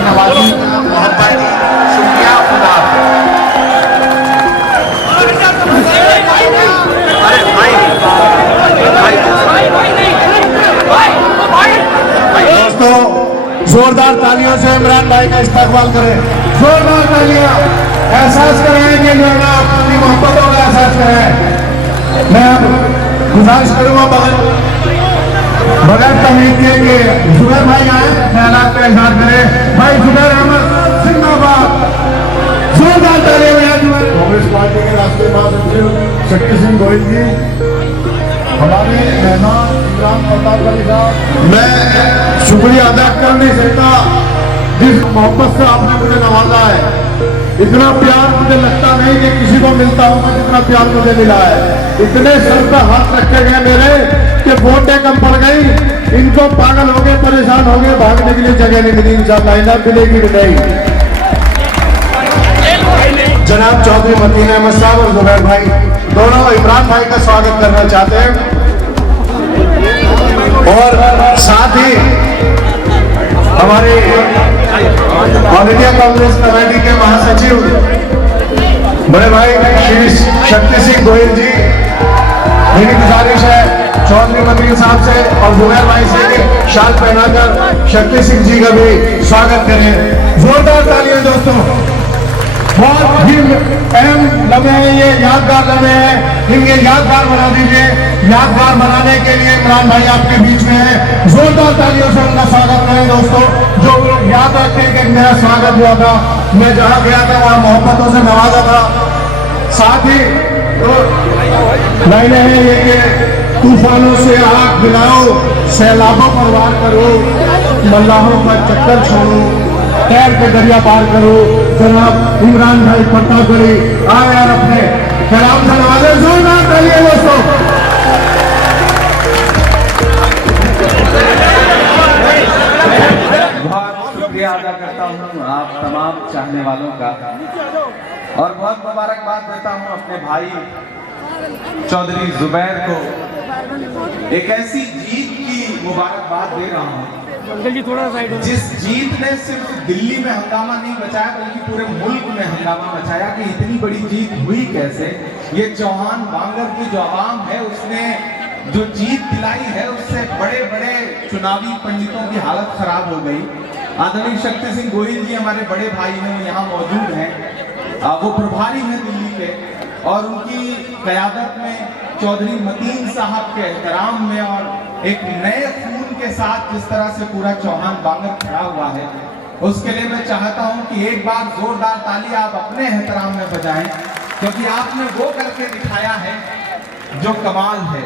नवाजी मोहब्बत शुक्रिया खुदा। दोस्तों जोरदार तालियों से इमरान भाई का इस्तकबाल करें। जोरदार तालियां, एहसास करें कि जो है ना अपनी मोहब्बतों का एहसास करें। मैं अब गुजारिश करूंगा बगैर तमीज के कि जुबैर भाई आए, ख्यालात का इजहार करें। भाई जुबैर अहमद जिंदाबाद, जोरदार तालियां जुबैर। कांग्रेस पार्टी के राष्ट्रीय महासचिव शक्ति सिंह गोयल जी, हमारे मेहमान इमरान प्रताप अली साहब, मैं शुक्रिया अदा कर नहीं सकता जिस मोहब्बत से आपने मुझे नवाजा है। इतना प्यार मुझे लगता नहीं कि किसी को मिलता होगा जितना प्यार मुझे मिला है। इतने सर पर हाथ रखे गए मेरे कि वोटें कम पड़ गई, इनको पागल हो गए, परेशान हो गए, भागने के लिए जगह नहीं मिली। इंशाअल्लाह इन्हें मिलेगी भी नहीं। जनाब चौधरी मतीन अहमद साहब और जुबैर भाई दोनों इमरान भाई का स्वागत करना चाहते हैं और साथ ही हमारे ऑल इंडिया कांग्रेस कमेटी के महासचिव बड़े भाई श्री शक्ति सिंह गोयल जी, मेरी गुजारिश है चौधरी मतीन साहब से और जुबैर भाई से शाल पहनाकर शक्ति सिंह जी का भी स्वागत करें। जोरदार तालियां दोस्तों। बहुत ही अहम लम्हे हैं ये, यादगार लम्हे हैं, इनके यादगार बना दीजिए। यादगार बनाने के लिए इमरान भाई आपके बीच में है, जोरदार तालियों से उनका स्वागत करें दोस्तों। जो लोग याद रखते हैं कि मेरा स्वागत हुआ था, मैं जहां गया था वहां मोहब्बतों से नवाजा था। साथ ही लाइनें हैं ये कि तूफानों से आग दिलाओ, सैलाबों पर वार करो, मल्लाहों का चक्कर छोड़ो, तैर के दरिया पार करो। जनाब इमरान भाई पट्टागड़ी आए यार अपने कलाम से नवाजे। जोरदार तालियां दोस्तों। बहुत शुक्रिया अदा करता हूँ आप तमाम चाहने वालों का और बहुत मुबारकबाद देता हूँ अपने भाई चौधरी जुबैर को। एक ऐसी जीत की मुबारकबाद दे रहा हूँ जिस जीत ने सिर्फ दिल्ली में हंगामा नहीं मचाया बल्कि पूरे मुल्क में हंगामा मचाया कि इतनी बड़ी जीत हुई कैसे। ये चौहान बांगर की जो आवाम है उसने जो जीत दिलाई है उससे बड़े बड़े चुनावी पंडितों की हालत खराब हो गई। आदरणीय शक्ति सिंह गोयल जी हमारे बड़े भाई हैं, वो यहाँ मौजूद हैं, वो प्रभारी हैं दिल्ली के और उनकी क़यादत में चौधरी मतीन साहब के एहतराम में और एक नए खून के साथ जिस तरह से पूरा चौहान बांगर खड़ा हुआ है उसके लिए मैं चाहता हूं कि एक बार जोरदार ताली आप अपने एहतराम में बजाएं क्योंकि आपने वो करके दिखाया है जो कमाल है।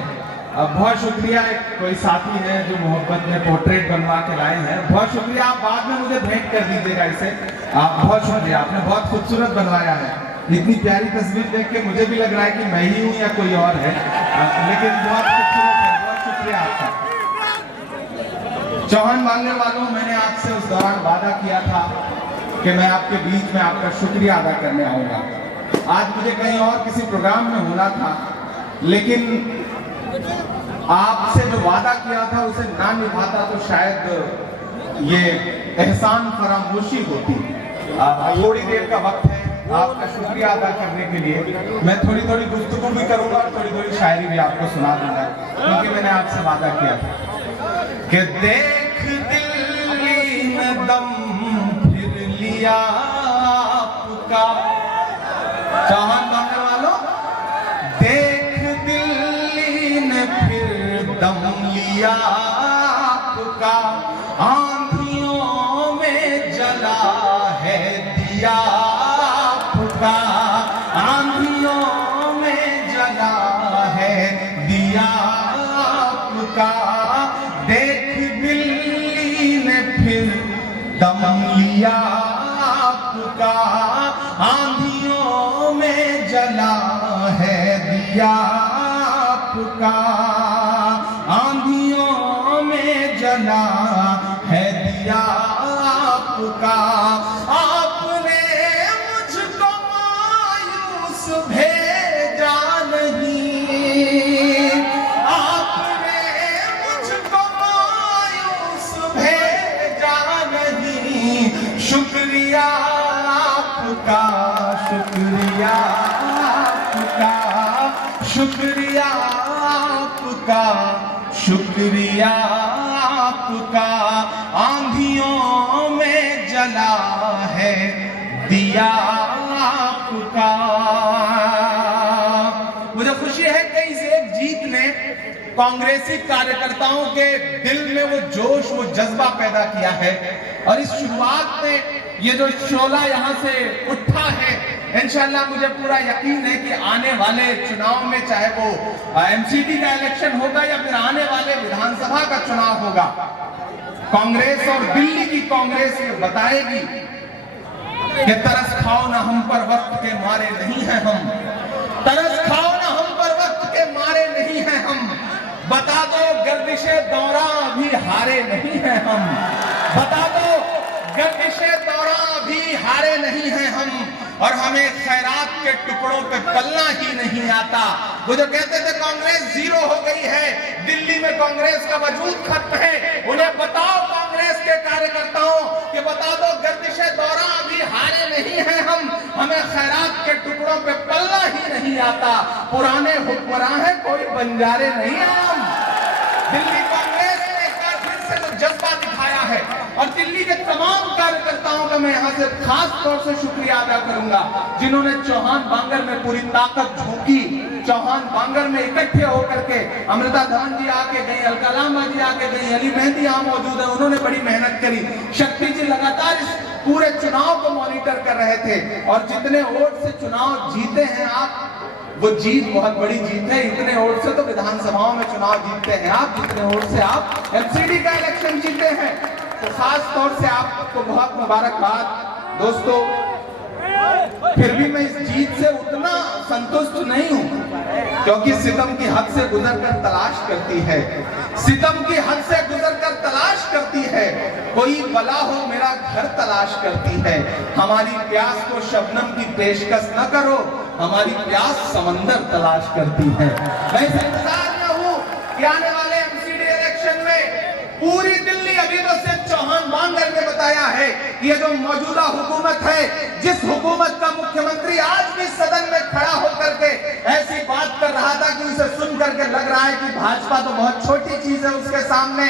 बहुत शुक्रिया। एक कोई साथी है जो मोहब्बत में पोर्ट्रेट बनवा के लाए हैं, बहुत शुक्रिया। आप बाद में मुझे भेंट कर दीजिएगा इसे। आप बहुत शुक्रिया, आपने बहुत खूबसूरत बनवाया है। इतनी प्यारी तस्वीर देख के मुझे भी लग रहा है कि मैं ही हूँ या कोई और है, लेकिन बहुत खूबसूरत है। बहुत शुक्रिया आपका। चौहान बांगर वालों, मैंने आपसे उस दौरान वादा किया था कि मैं आपके बीच में आपका शुक्रिया अदा करने आऊंगा। आज मुझे कहीं और किसी प्रोग्राम में होना था, लेकिन आपसे जो वादा किया था उसे ना निभाता तो शायद ये एहसान फरामोशी होती। थोड़ी देर का वक्त है आपका शुक्रिया अदा करने के लिए। मैं थोड़ी थोड़ी गुफ्तगू भी करूंगा और थोड़ी थोड़ी शायरी भी आपको सुना दूंगा क्योंकि मैंने आपसे वादा किया था कि देख दिल्ली में दम फिर लिया आपका। चौहान बांगर वालों, देख दिल्ली ने फिर दम लिया आपका। आंधियों में जला है दिया आपका, आंधियों में जला है दिया आपका। देख दिल्ली ने फिर दम लिया आपका, आंधियों में जला है दिया आपका, आंधियों में जला है दिया आपका। आपने मुझको मायूस भेजा नहीं, आपने मुझको मायूस भेजा नहीं, आपका शुक्रिया, आपका शुक्रिया, आपका शुक्रिया, आपका आंधियों में जला है दिया आपका। मुझे खुशी है कि इस एक जीत ने कांग्रेसी कार्यकर्ताओं के दिल में वो जोश, वो जज्बा पैदा किया है। और इस शुरुआत में ये जो शोला यहाँ से उठा है, इंशाल्लाह मुझे पूरा यकीन है कि आने वाले चुनाव में, चाहे वो एमसीडी का इलेक्शन होगा या फिर आने वाले विधानसभा का चुनाव होगा, कांग्रेस और दिल्ली की कांग्रेस ये बताएगी कि तरस खाओ ना हम पर वक्त के मारे नहीं हैं हम, तरस खाओ ना हम पर वक्त के मारे नहीं हैं हम, बता दो गर्दिशे दौरा भी हारे नहीं हैं हम, बता दो गर्दिशे दौरा भी हारे नहीं हैं हम, और हमें खैरात के टुकड़ों पे पलना ही नहीं आता। वो जो कहते थे कांग्रेस जीरो हो गई है, दिल्ली में कांग्रेस का वजूद खत्म है, उन्हें बताओ कांग्रेस के कार्यकर्ताओं कि बता दो गर्दिशे दौरा भी हारे नहीं हैं हम, हमें खैरात के टुकड़ों पे पलना ही नहीं आता, पुराने हुक्मरान हैं कोई बंजारे नहीं हैं हम। दिल्ली कांग्रेस ने एक बार फिर से जो जज्बा दिखाया है, और दिल्ली के तमाम कार्यकर्ताओं का मैं यहाँ से खास तौर से शुक्रिया अदा करूंगा जिन्होंने चौहान बांगर में पूरी ताकत झोंकी, चौहान बांगर में इकट्ठे होकर के, अमृता धवन जी आके गई, अलका लांबा जी आके गई, अली मेहंदी यहाँ मौजूद है, उन्होंने बड़ी मेहनत करी, शक्ति जी लगातार इस पूरे चुनाव को मॉनिटर कर रहे थे, और जितने वोट से चुनाव जीते हैं आप, वो जीत बहुत बड़ी जीत है। इतने वोट से तो विधानसभाओं में चुनाव जीतते हैं आप, जितने वोट से आप एमसीडी का इलेक्शन जीते हैं, तो खास तौर से आपको बहुत मुबारकबाद दोस्तों। फिर भी मैं इस जीत से उतना संतुष्ट नहीं हूं, क्योंकि सितम की हद से गुजरकर तलाश करती है, सितम की हद से गुजरकर तलाश करती है, कोई बला हो मेरा घर तलाश करती है, हमारी प्यास को शबनम की पेशकश न करो, हमारी प्यास समंदर तलाश करती है। मैं इस इंतजार में हूं कि आने वाले एमसीडी इलेक्शन में पूरी दिल्ली, अभी तो सिर्फ चौहान बांगर ने बताया है, ये जो मौजूदा हुकूमत है, जिस हुकूमत का मुख्यमंत्री आज भी सदन में खड़ा होकर के ऐसी बात कर रहा था कि उसे सुन करके लग रहा है कि भाजपा तो बहुत छोटी चीज है उसके सामने,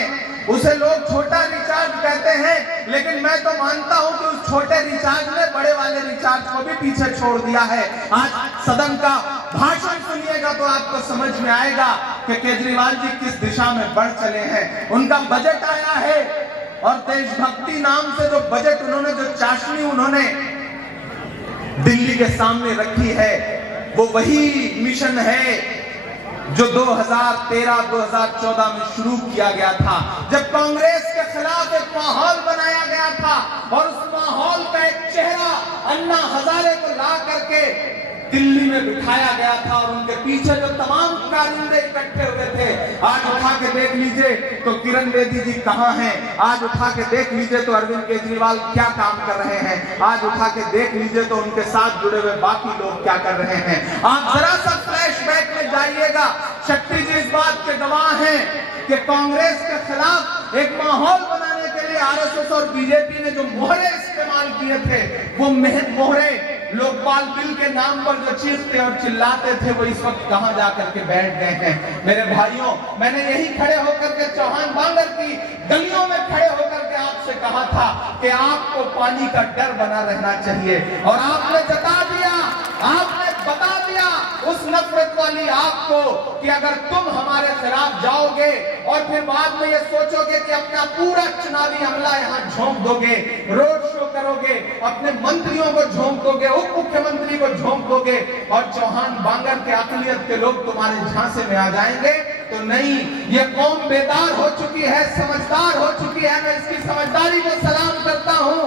उसे लोग छोटा रिचार्ज कहते हैं, लेकिन मैं तो मानता हूं कि उस छोटे रिचार्ज ने बड़े वाले रिचार्ज को भी पीछे छोड़ दिया है। आज सदन का भाषण सुनिएगा तो आपको समझ में आएगा कि केजरीवाल जी किस दिशा में बढ़ चले हैं। उनका बजट आया है, और देशभक्ति नाम से जो बजट उन्होंने, जो चाशनी उन्होंने दिल्ली के सामने रखी है, वो वही मिशन है जो 2013-2014 में शुरू किया गया था, जब कांग्रेस के खिलाफ एक माहौल बनाया गया था, और उस माहौल का एक चेहरा अन्ना हजारे को ला करके दिल्ली में बिठाया गया था, और उनके पीछे जो तमाम कारिंदे इकट्ठे हुए थे, आज उठा के देख लीजिए तो किरण बेदी जी कहां हैं, आज उठा के देख लीजिए तो अरविंद केजरीवाल क्या काम कर रहे हैं, आज उठा के देख लीजिए तो उनके साथ जुड़े हुए बाकी लोग क्या कर रहे हैं। आप जरा सा फ्लैशबैक में जाइएगा, शक्ति जी इस बात के गवाह हैं कि कांग्रेस के खिलाफ एक माहौल बनाने के लिए आरएसएस और बीजेपी ने जो मोहरे इस्तेमाल किए थे, वो मोहरे लोकपाल बिल के नाम पर जो चीखते और चिल्लाते थे, वो इस वक्त कहां जाकर के बैठ गए हैं। मेरे भाइयों, मैंने यही खड़े होकर के चौहान बांगर की गलियों में खड़े होकर के आपसे कहा था कि आपको पानी का डर बना रहना चाहिए, और आपने जता दिया, आपने बता दिया उस नफरत वाली आपको कि अगर तुम हमारे खिलाफ जाओगे और फिर बाद में ये सोचोगे कि अपना पूरा चुनावी हमला यहाँ झोंक दोगे, रोड शो करोगे, अपने मंत्रियों को झोंक दोगे, उप मुख्यमंत्री को झोंक दोगे, और चौहान बांगर के अकलियत के लोग तुम्हारे झांसे में आ जाएंगे, तो नहीं, ये कौम बेदार हो चुकी है, समझदार हो चुकी है। मैं इसकी समझदारी को सलाम करता हूं।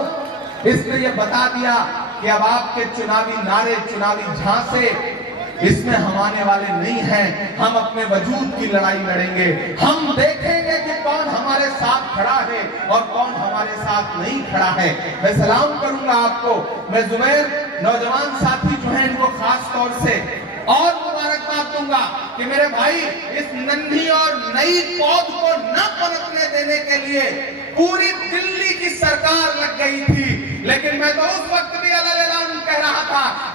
इसने ये बता दिया कि अब आपके चुनावी नारे, चुनावी झांसे इसमें हम आने वाले नहीं हैं, हम अपने वजूद की लड़ाई लड़ेंगे, हम देखेंगे कि कौन हमारे साथ खड़ा है और कौन हमारे साथ नहीं खड़ा है। मैं सलाम करूंगा आपको, मैं जुबैर नौजवान साथी जो हैं इनको खास तौर से और मुबारकबाद दूंगा कि मेरे भाई, इस नन्ही और नई पौध को न पनपने देने के लिए पूरी दिल्ली की सरकार लग गई थी, लेकिन मैं तो उस वक्त भी अलग कह रहा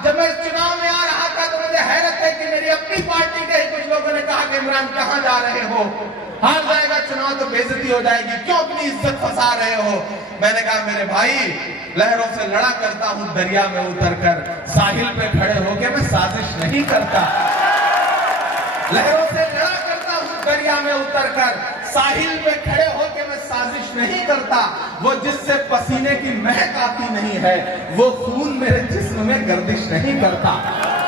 जब मैं इस चुनाव में आ रहा था तो मुझे हैरत है कि मेरी अपनी पार्टी के ही कुछ लोगों ने कहा कि इमरान कहां जा रहे हो, हार जाएगा चुनाव तो बेइज्जती हो जाएगी, क्यों अपनी इज्जत फंसा रहे हो। मैंने कहा मेरे भाई, लहरों से लड़ा करता हूं दरिया में उतरकर, साहिल पे खड़े होके मैं साजिश नहीं करता। लहरों से लड़ा करता हूं दरिया में उतरकर, साहिल पे खड़े होके मैं साजिश नहीं करता। वो जिससे पसीने की महक आती नहीं है, वो खून मेरे जिस्म में गर्दिश नहीं करता।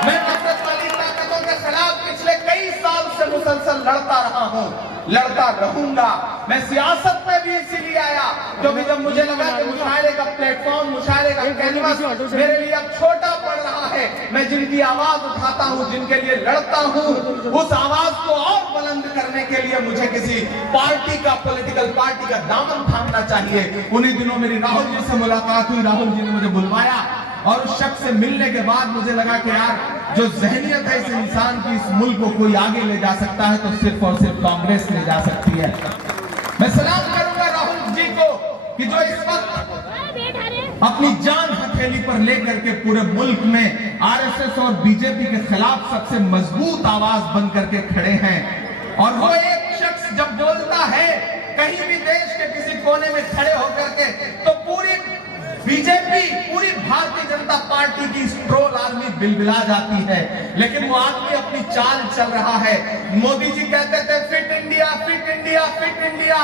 मैं नफरत वाली ताकतों के खिलाफ पिछले कई साल से मुसलसल लड़ता रहा हूं, लड़ता रहूंगा। मैं सियासत में भी इसीलिए आया क्योंकि जब मुझे लगा कि मुशायरे का प्लेटफॉर्म, मुशायरे का कैनवस मेरे लिए अब छोटा पड़ रहा है, मैं जिनकी आवाज उठाता हूं, जिनके लिए लड़ता हूं, उस आवाज को और बुलंद करने के लिए मुझे किसी पार्टी का, पॉलिटिकल पार्टी का दामन थामना चाहिए। उन्हीं दिनों मेरी राहुल जी से मुलाकात हुई, राहुल जी ने मुझे बुलवाया और उस शख्स से मिलने के बाद मुझे लगा कि यार जो जहनियत है इस इंसान की, इस मुल्क को कोई आगे ले जा सकता है तो सिर्फ और सिर्फ कांग्रेस ले जा सकती है। मैं सलाम करूंगा राहुल जी को कि जो इस वक्त अपनी जान हथेली पर लेकर के पूरे मुल्क में आरएसएस और बीजेपी के खिलाफ सबसे मजबूत आवाज बन करके खड़े हैं। और वो एक शख्स जब बोलता है कहीं भी देश के किसी कोने में खड़े होकर के, तो पूरी बीजेपी, पूरी भारतीय जनता पार्टी की स्ट्रोल आर्मी बिलबिला जाती है। लेकिन वो आदमी अपनी चाल चल रहा है। मोदी जी कहते थे fit India, fit India, fit India,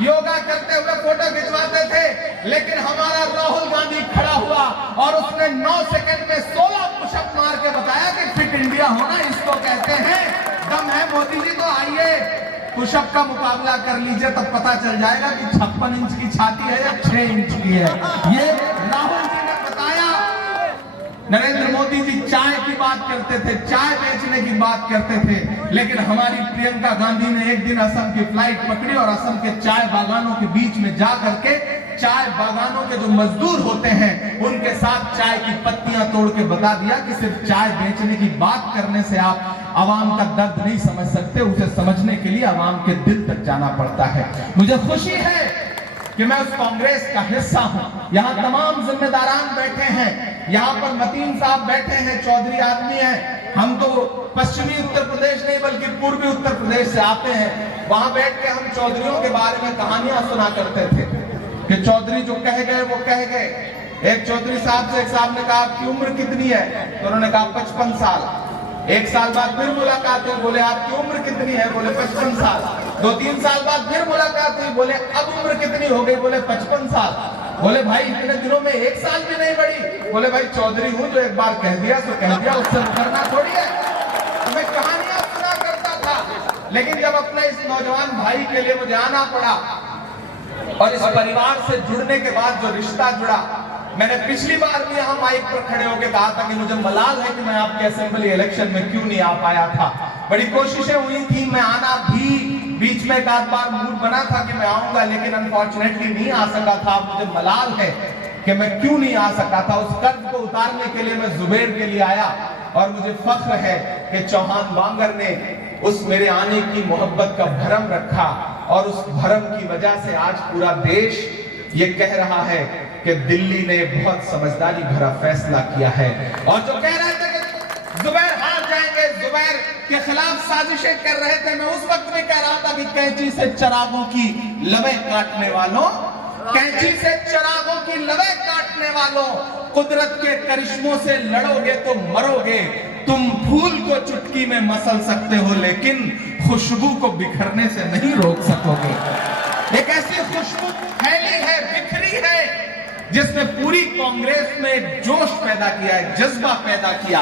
yoga करते हुए फोटो खिंचवाते थे, लेकिन हमारा राहुल गांधी खड़ा हुआ और उसने 9 सेकंड में 16 पुशअप मार के बताया कि फिट इंडिया होना इसको कहते हैं। दम है मोदी जी तो आइए पुशअप का मुकाबला कर लीजिए, तब पता चल जाएगा कि 56 इंच की छाती है या 6 इंच की है। ये राहुल जी ने बताया। नरेंद्र मोदी जी चाय की बात करते थे, चाय बेचने की बात करते थे, लेकिन हमारी प्रियंका गांधी ने एक दिन असम की फ्लाइट पकड़ी और असम के चाय बागानों के बीच में जा करके चाय बागानों के जो मजदूर होते हैं उनके साथ चाय की पत्तियां तोड़ के बता दिया कि सिर्फ चाय बेचने की बात करने से आप आवाम का दर्द नहीं समझ सकते, उसे समझने के लिए आवाम के दिल तक जाना पड़ता है। मुझे खुशी है कि मैं उस कांग्रेस का हिस्सा हूं। यहाँ तमाम जिम्मेदारान बैठे हैं, यहाँ पर मतीन साहब बैठे हैं, चौधरी आदमी हैं। हम तो पश्चिमी उत्तर प्रदेश नहीं बल्कि पूर्वी उत्तर प्रदेश से आते हैं। वहां बैठ के हम चौधरियों के बारे में कहानियां सुना करते थे कि चौधरी जो कह गए वो कह गए। एक चौधरी साहब से एक साहब ने कहा आपकी उम्र कितनी है, तो उन्होंने कहा 55 साल। एक साल बाद फिर मुलाकात हुई, बोले आपकी उम्र कितनी है, बोले 55 साल। 2-3 साल बाद फिर मुलाकात हुई, बोले अब उम्र कितनी हो गई, बोले 55 साल। बोले भाई इतने दिनों में 1 साल भी नहीं बढ़ी। बोले भाई चौधरी हूं जो एक बार कह दिया तो कह दिया, उससे मुकरना थोड़ी है। तो मैं कहानियां सुना करता था, लेकिन जब अपने इस नौजवान भाई के लिए मुझे आना पड़ा और इस परिवार से जुड़ने के बाद जो रिश्ता जुड़ा, मैंने पिछली बार भी यहाँ माइक पर खड़े होकर कहा था कि मुझे मलाल है कि मैं आपके असेंबली इलेक्शन में क्यों नहीं आ पाया था। बड़ी कोशिशें हुई थी, मैं आना भी, बीच में एक आध बार मूड बना था कि मैं आऊंगा, लेकिन अनफॉर्चुनेटली नहीं आ सका था। मुझे मलाल है कि मैं क्यों नहीं आ सका था। उस कर्ज को उतारने के लिए मैं जुबैर के लिए आया और मुझे फख्र है कि चौहान बांगर ने उस मेरे आने की मोहब्बत का भरम रखा और उस भरम की वजह से आज पूरा देश ये कह रहा है कि दिल्ली ने बहुत समझदारी भरा फैसला किया है। और जो कह रहे थे कि जुबैर हार जाएंगे, जुबैर के खिलाफ साजिशें कर रहे थे, मैं उस वक्त भी कह रहा था कि कैंची से चरागों की लवें काटने वालों, कैंची से चरागों की लवें काटने वालों, कुदरत के करिश्मों से लड़ोगे तो मरोगे। तुम फूल को चुटकी में मसल सकते हो, लेकिन खुशबू को बिखरने से नहीं रोक सकोगे। एक ऐसी खुशबू फैली है, बिखरी है, जिसने पूरी कांग्रेस में जोश पैदा किया है, जज्बा पैदा किया।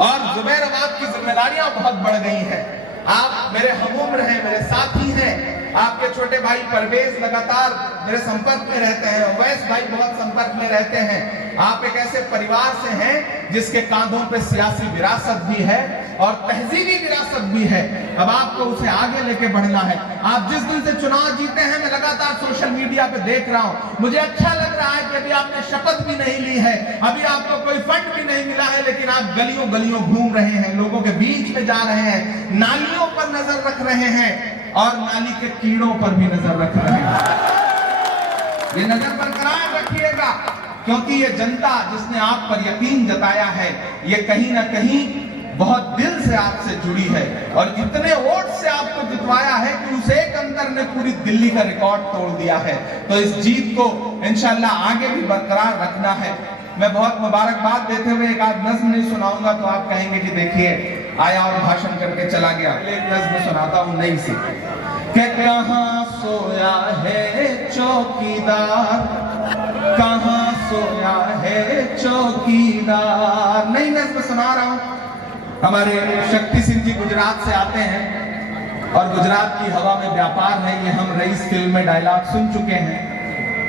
और जुबैर अब आपकी जिम्मेदारियां बहुत बढ़ गई हैं। आप मेरे हमउम्र हैं, मेरे साथी हैं। आपके छोटे भाई परवेज लगातार मेरे संपर्क में रहते हैं, अवैस भाई बहुत संपर्क में रहते हैं। आप एक ऐसे परिवार से हैं जिसके कांधों पे सियासी विरासत भी है और तहजीबी विरासत भी है। अब आपको उसे आगे लेके बढ़ना है। आप जिस दिन से चुनाव जीते हैं, मैं लगातार सोशल मीडिया पे देख रहा हूं, मुझे अच्छा लग रहा है कि अभी आपने शपथ भी नहीं ली है, अभी आपको कोई फंड भी नहीं मिला है, लेकिन आप गलियों गलियों घूम रहे हैं, लोगों के बीच में जा रहे हैं, नालियों पर नजर रख रहे हैं और नाली के कीड़ों पर भी नजर रख रहे हैं। ये नजर बरकरार रखिएगा। क्योंकि ये जनता जिसने आप पर यकीन जताया है, ये कहीं ना कहीं बहुत दिल से आपसे जुड़ी है और इतने वोट से आपको जितवाया है कि उस एक अंतर ने पूरी दिल्ली का रिकॉर्ड तोड़ दिया है। तो इस जीत को इंशाल्लाह आगे भी बरकरार रखना है। मैं बहुत मुबारकबाद देते हुए एक आध नज्म नहीं सुनाऊंगा तो आप कहेंगे कि देखिए आया और भाषण करके चला गया। एक नज्म सुनाता हूं नई सी कि कहां सोया है चौकीदार, कहां सोया है चौकीदार। नई नज्म सुना रहा हूं। हमारे शक्ति सिंह जी गुजरात से आते हैं और गुजरात की हवा में व्यापार है, ये हम रईस फिल्म में डायलॉग सुन चुके हैं।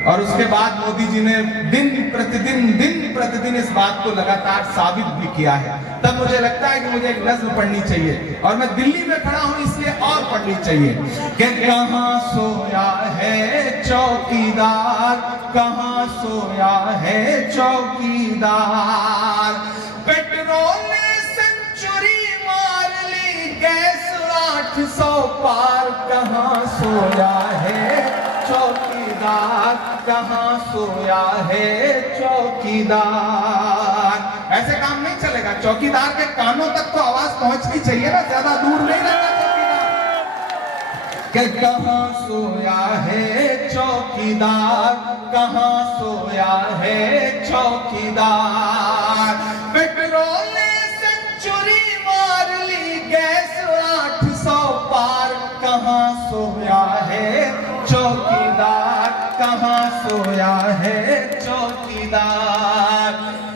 और उसके बाद मोदी जी ने दिन प्रतिदिन इस बात को लगातार साबित भी किया है। तब मुझे लगता है कि मुझे एक नज्म पढ़नी चाहिए और मैं दिल्ली में खड़ा हूं इसलिए और पढ़नी चाहिए कि कहां सोया है चौकीदार, कहां सोया है चौकीदार। पेट्रोल ने सेंचुरी मार ली, गैस 800 पार, कहां सोया है चौकीदार, कहां सोया है चौकीदार। ऐसे काम नहीं चलेगा, चौकीदार के कानों तक तो आवाज पहुंचनी चाहिए ना, ज्यादा दूर नहीं रहता चौकीदार। कि कहां सोया है चौकीदार, कहां सोया है चौकीदार। पेट्रोल ने सेंचुरी मार ली, गैस 800 पार, कहां सोया है चौकीदार, कहां सोया है चौकीदार।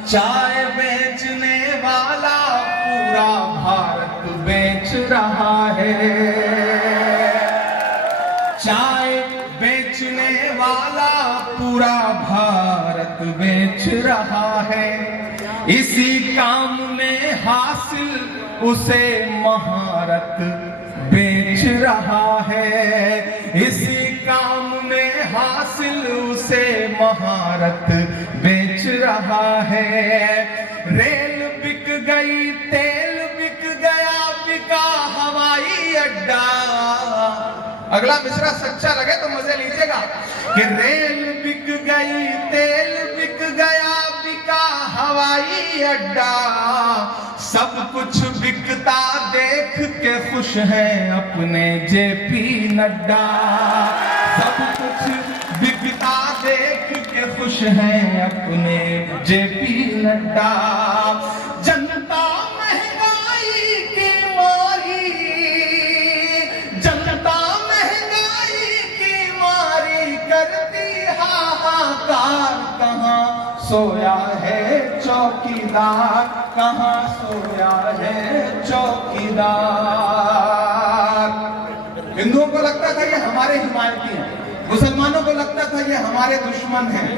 चाय बेचने वाला पूरा भारत बेच रहा है, चाय बेचने वाला पूरा भारत बेच रहा है। इसी काम में हासिल उसे महारत बेच रहा है, इसी काम में हासिल उसे महारत बेच रहा है। रेल बिक गई, तेल बिक गया, बिका हवाई अड्डा। अगला मिसरा सच्चा लगे तो मजे लीजिएगा कि रेल बिक गई, तेल बिक गया, बिका हवाई अड्डा। सब कुछ बिकता देख के खुश हैं अपने जेपी नड्डा, सब कुछ बिकता देख के खुश हैं अपने जेपी नड्डा। जनता महंगाई की मारी, जनता महंगाई की मारी करती हाहाकार, कहां सोया है चौकीदार, कहां सोया है चौकीदार। हिंदुओं को लगता था ये हमारे हिमायती हैं, मुसलमानों को लगता था ये हमारे दुश्मन हैं,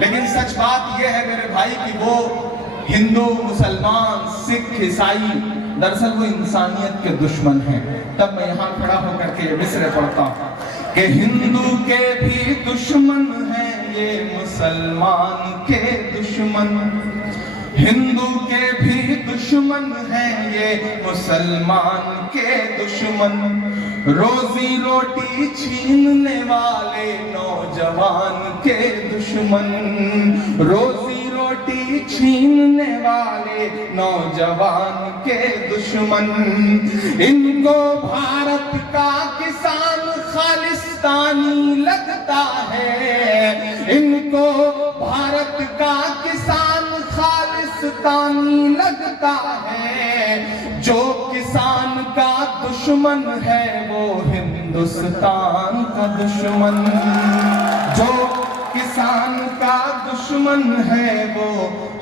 लेकिन सच बात ये है मेरे भाई कि वो हिंदू, मुसलमान, सिख, ईसाई दरअसल वो इंसानियत के दुश्मन हैं। तब मैं यहाँ खड़ा होकर के ये मिसरे पढ़ता हूँ कि हिंदू के भी दुश्मन हैं ये मुसलमान के दुश्मन, हिंदू के भी दुश्मन हैं ये मुसलमान के दुश्मन। रोजी रोटी छीनने वाले नौजवान के दुश्मन, रोजी रोटी छीनने वाले नौजवान के दुश्मन। इनको भारत का किसान खालिस्तानी लगता है, इनको भारत का किसान खालिस्तानी लगता है। जो किसान का दुश्मन है वो हिंदुस्तान का दुश्मन, जो किसान का दुश्मन है वो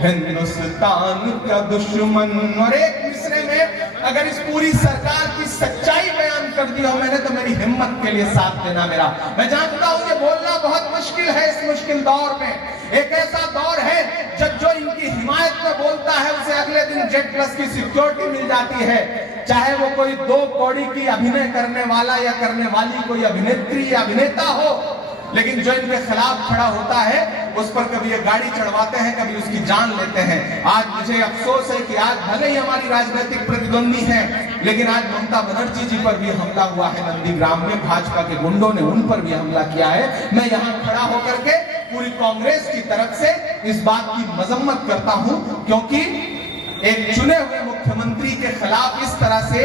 हिंदुस्तान का दुश्मन। और एक मिसरे में अगर इस पूरी सरकार की सच्चाई बयान कर दी हो मैंने तो मेरी हिम्मत के लिए साथ देना मेरा। मैं जानता हूं ये बोलना बहुत मुश्किल है इस मुश्किल दौर में। एक ऐसा दौर है जब जो इनकी हिमायत में बोलता है उसे अगले दिन जेड प्लस की सिक्योरिटी मिल जाती है, चाहे वो कोई 2 कौड़ी की अभिनय करने वाला या करने वाली कोई अभिनेत्री या अभिनेता हो। लेकिन जो इनके खिलाफ खड़ा होता है उस पर कभी ये गाड़ी चढ़वाते हैं, कभी उसकी जान लेते हैं। आज मुझे अफसोस है कि आज भले ही हमारी राजनीतिक प्रतिद्वंदी है, लेकिन आज ममता बनर्जी जी पर भी हमला हुआ है नंदीग्राम में, भाजपा के गुंडों ने उन पर भी हमला किया है। मैं यहाँ खड़ा होकर के पूरी कांग्रेस की तरफ से इस बात की मजम्मत करता हूं, क्योंकि एक चुने हुए मुख्यमंत्री के खिलाफ इस तरह से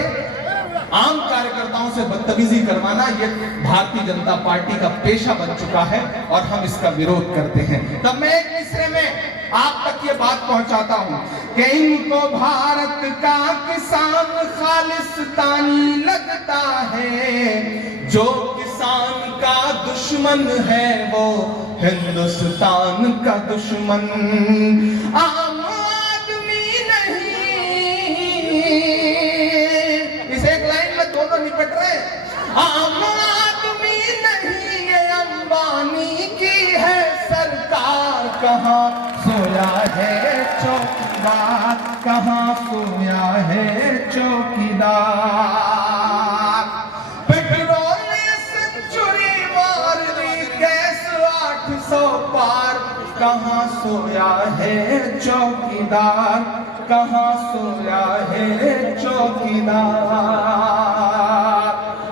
आम कार्यकर्ताओं से बदतमीजी करवाना ये भारतीय जनता पार्टी का पेशा बन चुका है और हम इसका विरोध करते हैं। तब मैं एक मिसरे में आप तक ये बात पहुंचाता हूं कि इनको भारत का किसान खालिस्तानी लगता है, जो किसान का दुश्मन है वो हिंदुस्तान का दुश्मन। आम आदमी नहीं, इस एक लाइन में दोनों निपट रहे। आम आदमी नहीं, ये अंबानी की है सरकार, कहां सोया है चौकीदार, कहां सोया है चौकीदार। पेट्रोल ने सेंचुरी मार दी, गैस 800 पार, कहां सोया है चौकीदार, कहां सोया है चौकीदार।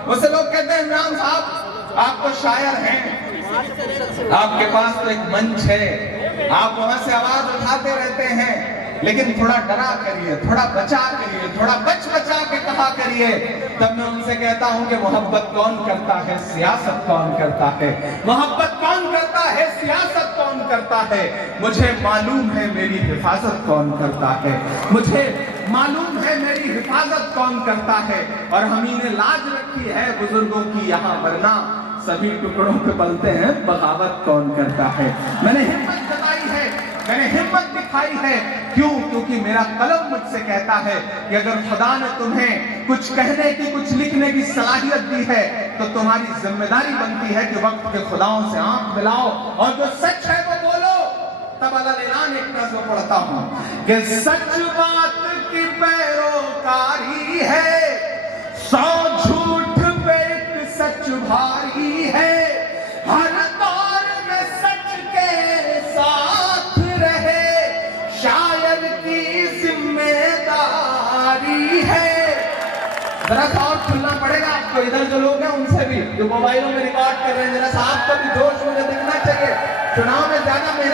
वैसे लोग कहते हैं इमरान साहब आप तो शायर हैं, आपके पास तो एक मंच है, आप वहां से आवाज उठाते रहते हैं, लेकिन थोड़ा डरा करिए, थोड़ा बचा करिए, थोड़ा बचा के कहा करिए। तब मैं उनसे कहता हूं कि मोहब्बत कौन करता है, सियासत कौन करता है। मोहब्बत कौन करता है, सियासत कौन करता है। मुझे मालूम है मेरी हिफाजत कौन करता है, मुझे मालूम है मेरी हिफाजत कौन करता है। और हम ही ने लाज रखी है बुजुर्गों की यहाँ, वरना सभी टुकड़ों पे पलते हैं, बगावत कौन करता है। मैंने हिम्मत जताई है, मैंने हिम्मत दिखाई है, क्यों? क्योंकि मेरा कलम मुझसे कहता है कि अगर खुदा ने तुम्हें कुछ कहने की, कुछ लिखने की सलाहियत दी है, तो तुम्हारी जिम्मेदारी बनती है कि वक्त के खुदाओं से आंख मिलाओ और जो सच है वो बोलो। तब अल्लाह एक नज़्म पढ़ता हूं कि सच बात की पैरोकारी है, 100 झूठ पे एक सच भारी है, हर दौर में सच के साथ रहे, शायर की जिम्मेदारी है। जरा सा और खुलना पड़ेगा आपको, इधर जो लोग हैं उनसे भी, जो मोबाइलों में रिकॉर्ड कर रहे हैं, जरा सा आपको भी जोश मुझे दिखना चाहिए। चुनाव में ज्यादा मेहनत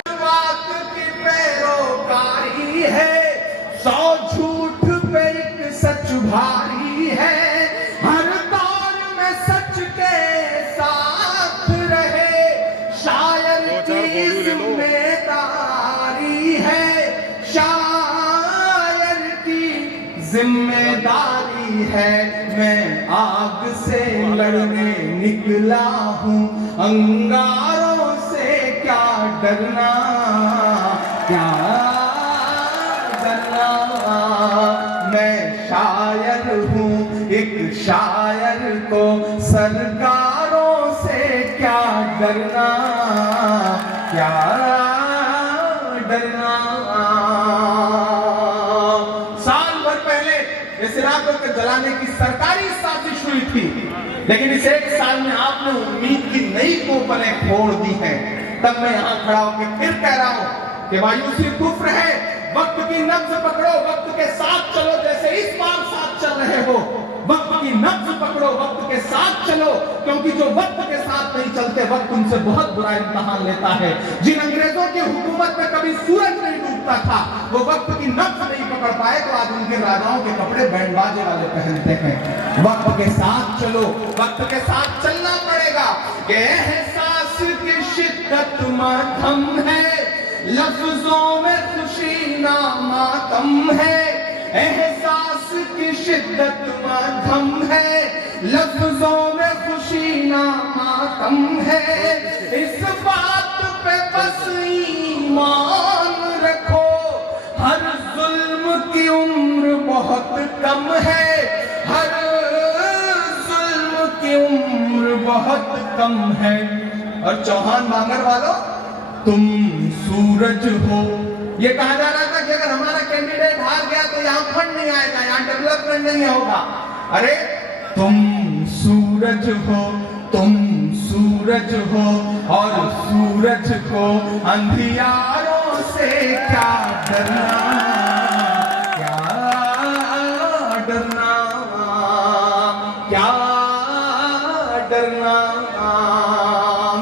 की पैरोकारी है, 100 झूठ पे एक सच भारी है, हर दौर में सच के साथ रहे, शायर की जिम्मेदारी है, शायर की जिम्मेदारी है। मैं आग से लड़ने निकला हूँ, अंगारों से क्या डरना, क्या डरना। मैं शायर हूँ, एक शायर को सरकारों से क्या डरना, क्या डरना। साल भर पहले इस इलाके को जलाने की सरकारी साजिश हुई थी, लेकिन इस एक साल में आपने उम्मीद की नई कोपलें फोड़ दी हैं। तब मैं यहाँ खड़ा होकर फिर कह रहा हूँ कि मायूसी कुफ्र है, वक्त की नब्ज पकड़ो, वक्त के साथ चलो, जैसे इस बार साथ चल रहे हो। वक्त की नब्ज पकड़ो, वक्त के साथ चलो, क्योंकि जो वक्त के साथ नहीं चलते, वक्त उनसे बहुत बुरा इम्तिहान लेता है। जिन अंग्रेजों की हुकूमत में कभी सूरज नहीं डूबता था, वो वक्त की नब्ज नहीं पकड़ पाए, तो आज उनके राजाओं के कपड़े बैंड बाजे वाले पहनते हैं। वक्त के साथ चलो, वक्त के साथ चलना पड़ेगा। एहसास की शिद्दत मातम है, लफ्जों में खुशी ना मातम है। एहसास की शिद्दत मातम है, लफ्जों में खुशी ना मातम है। इस बात पे बस ईमान रखो, हर जुल्म की उम्र बहुत कम है, हर जुल्म की उम्र बहुत कम है। और चौहान बांगर वालों, तुम सूरज हो। ये कहा जा रहा था कि अगर हमारा कैंडिडेट हार गया तो यहाँ फंड नहीं आएगा, यहाँ डेवलपमेंट नहीं होगा। अरे तुम सूरज हो, तुम सूरज हो, और सूरज को अंधियारों से क्या डरना, क्या डरना, क्या डरना।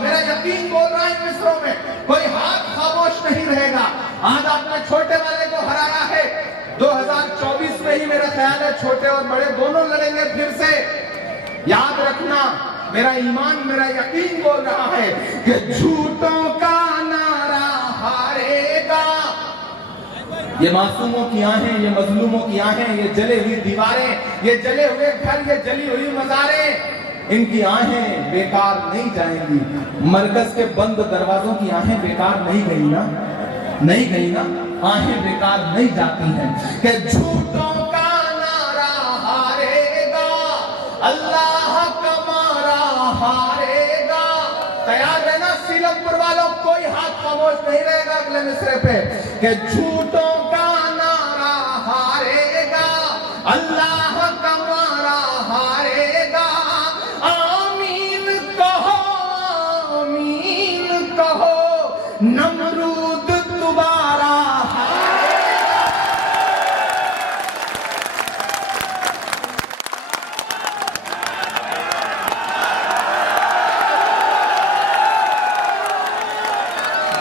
मेरा यकीन बोल रहा है मिस्रों में, कोई ख्याल है छोटे और बड़े दोनों लड़ेंगे फिर से। याद रखना, मेरा ईमान, मेरा यकीन बोल रहा है कि झूठों का नारा हारेगा। ये मासूमों की आहें, ये मजलूमों की आहें, ये जले हुई दीवारें, ये जले हुए घर, ये जली हुई मज़ारें, इनकी आहें बेकार नहीं जाएंगी। मरकज के बंद दरवाजों की आहें बेकार नहीं गई ना, नहीं गई ना, आहें बेकार नहीं जाती हैं। कि झूठों का नारा हारेगा, अल्लाह का मारा हारेगा। तैयार रहना सीलमपुर वालों, कोई हाथ खामोश नहीं रहेगा अगले मिसरे पे। कि झूठों का नारा हारेगा, अल्लाह का मारा हारेगा। आमीन कहो, आमीन कहो, नमरूद दोबारा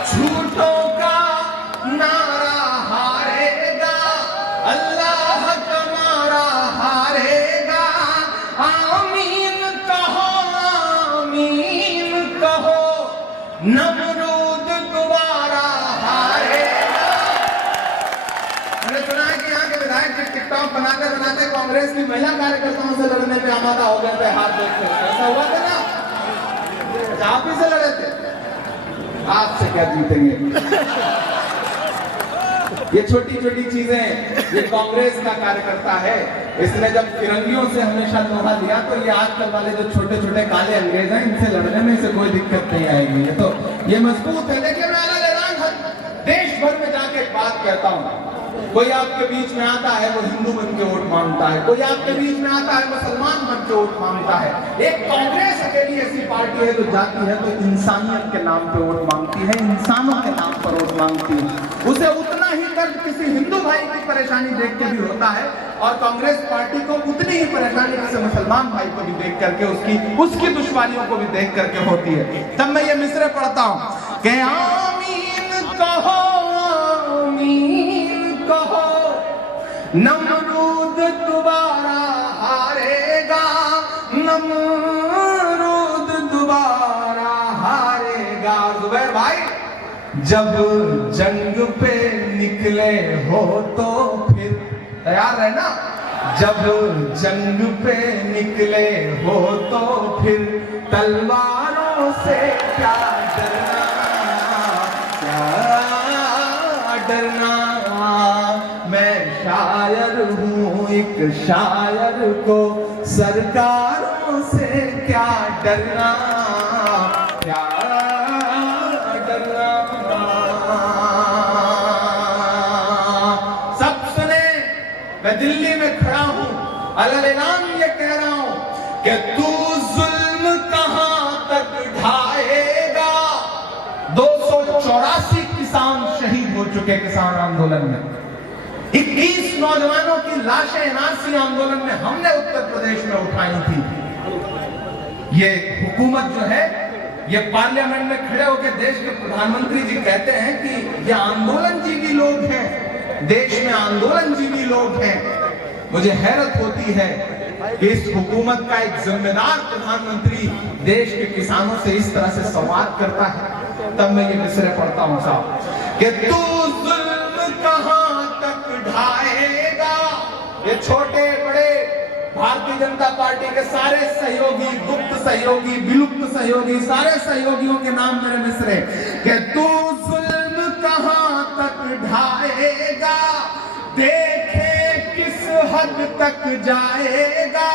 झूठों का नारा हारेगा, अल्लाह का मारा हारेगा। आमीन कहो, आमीन कहो, नमरूद दोबारा हारेगा। मैंने सुना है कि यहाँ के विधायक टिकटॉक बनाते बनाते कांग्रेस की महिला कार्यकर्ताओं से लड़ने पे आमादा हो गए थे, हाथ देखते। ऐसा हुआ था ना, आप ही से लड़े थे, आपसे क्या जीतेंगे। ये छोटी छोटी चीजें, ये कांग्रेस का कार्यकर्ता है, इसने जब फिरंगियों से हमेशा लोहा दिया, तो ये आजकल वाले जो छोटे छोटे काले अंग्रेज हैं, इनसे लड़ने में इसे कोई दिक्कत नहीं आएगी। ये तो ये मजबूत है। देखिए मैं देश भर में जाके एक बात कहता हूँ, कोई आपके बीच में आता है वो हिंदू बन के वोट मांगता है, कोई आपके बीच में आता है मुसलमान बन के वोट मांगता है। एक कांग्रेस अकेली ऐसी पार्टी है जो जाती है तो इंसानियत के नाम पे वोट मांगती है, इंसानों के नाम पर वोट मांगती है। उसे उतना ही दर्द किसी हिंदू भाई की परेशानी देख के भी होता है, और कांग्रेस पार्टी को उतनी ही परेशानी किसी मुसलमान भाई को भी देख करके, उसकी दुश्वारियों को भी देख करके होती है। तब मैं ये मिसरे पढ़ता हूँ कि आमीन कहो, आमीन कहो, नमरूद दोबारा हारेगा, नमरूद दोबारा हारेगा। जुबैर भाई, जब जंग पे निकले हो तो फिर तैयार रहना, जब जंग पे निकले हो तो फिर तलवारों से क्या डरना, क्या डरना। मैं शायर हूँ, एक शायर को सरकारों से क्या डरना, क्या डरना। सब सुने, मैं दिल्ली में खड़ा हूँ, अलग-अलग ये कह रहा हूँ कि तू जुल्म कहां तक ढाएगा। 284 किसान शहीद हो चुके किसान आंदोलन में। 21 नौजवानों की लाशें एनआरसी आंदोलन में हमने उत्तर प्रदेश में उठाई थी। ये हुकूमत जो है, ये पार्लियामेंट में खड़े होकर देश के प्रधानमंत्री जी कहते हैं कि ये आंदोलन जीवी लोग हैं, देश में आंदोलन जीवी लोग हैं। मुझे हैरत होती है कि इस हुकूमत का एक जिम्मेदार प्रधानमंत्री देश के किसानों से इस तरह से संवाद करता है। तब मैं ये मिसरे पढ़ता हूं साहब कि तू जुल्म कहां तक ढाएगा। ये छोटे बड़े भारतीय जनता पार्टी के सारे सहयोगी, गुप्त सहयोगी, विलुप्त सहयोगी, सारे सहयोगियों के नाम मेरे मिसरे कि तू जुल्म कहां तक ढाएगा, देखे किस हद तक जाएगा।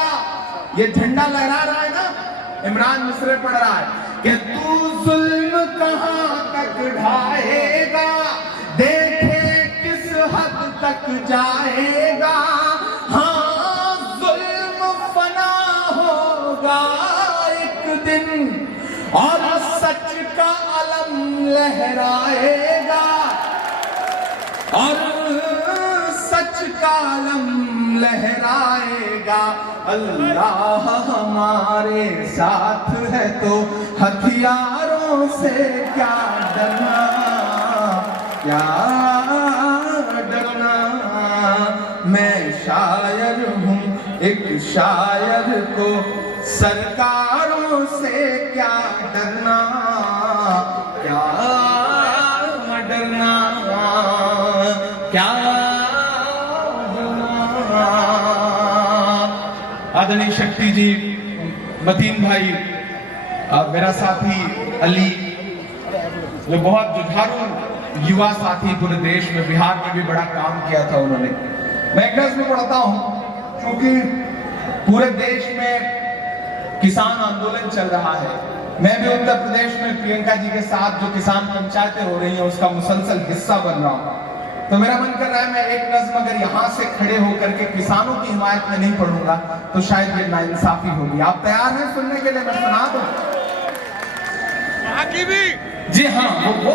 ये झंडा लहरा रहा है ना, इमरान मिसरे पढ़ रहा है कि तू जुल्म कहां तक ढाएगा, देखे किस हद तक जाएगा। हाँ, जुल्म फना होगा एक दिन और सच का अलम लहराएगा, और सच का अलम लहराएगा। अल्लाह हमारे साथ है तो हथियारों से क्या डरना, क्या डरना। मैं शायर एक शायर को सरकारों से क्या डरना, क्या डरना, क्या डरना। आदरणीय शक्ति जी, मतीन भाई, मेरा साथी अली, जो बहुत जुझारू युवा साथी पूरे देश में, बिहार में भी बड़ा काम किया था उन्होंने। मैं एक नज़्म पढ़ता हूं क्योंकि पूरे देश में किसान आंदोलन चल रहा है। मैं भी उत्तर प्रदेश में प्रियंका जी के साथ जो किसान पंचायतें हो रही हैं उसका मुसलसल हिस्सा बन रहा हूं। तो मेरा मन कर रहा है मैं एक नज़्म अगर यहां से खड़े होकर के किसानों की हिमायत में नहीं पढ़ूंगा तो शायद ये नाइंसाफी होगी। आप तैयार हैं सुनने के लिए? मैं सुना दूं? जी हाँ, वो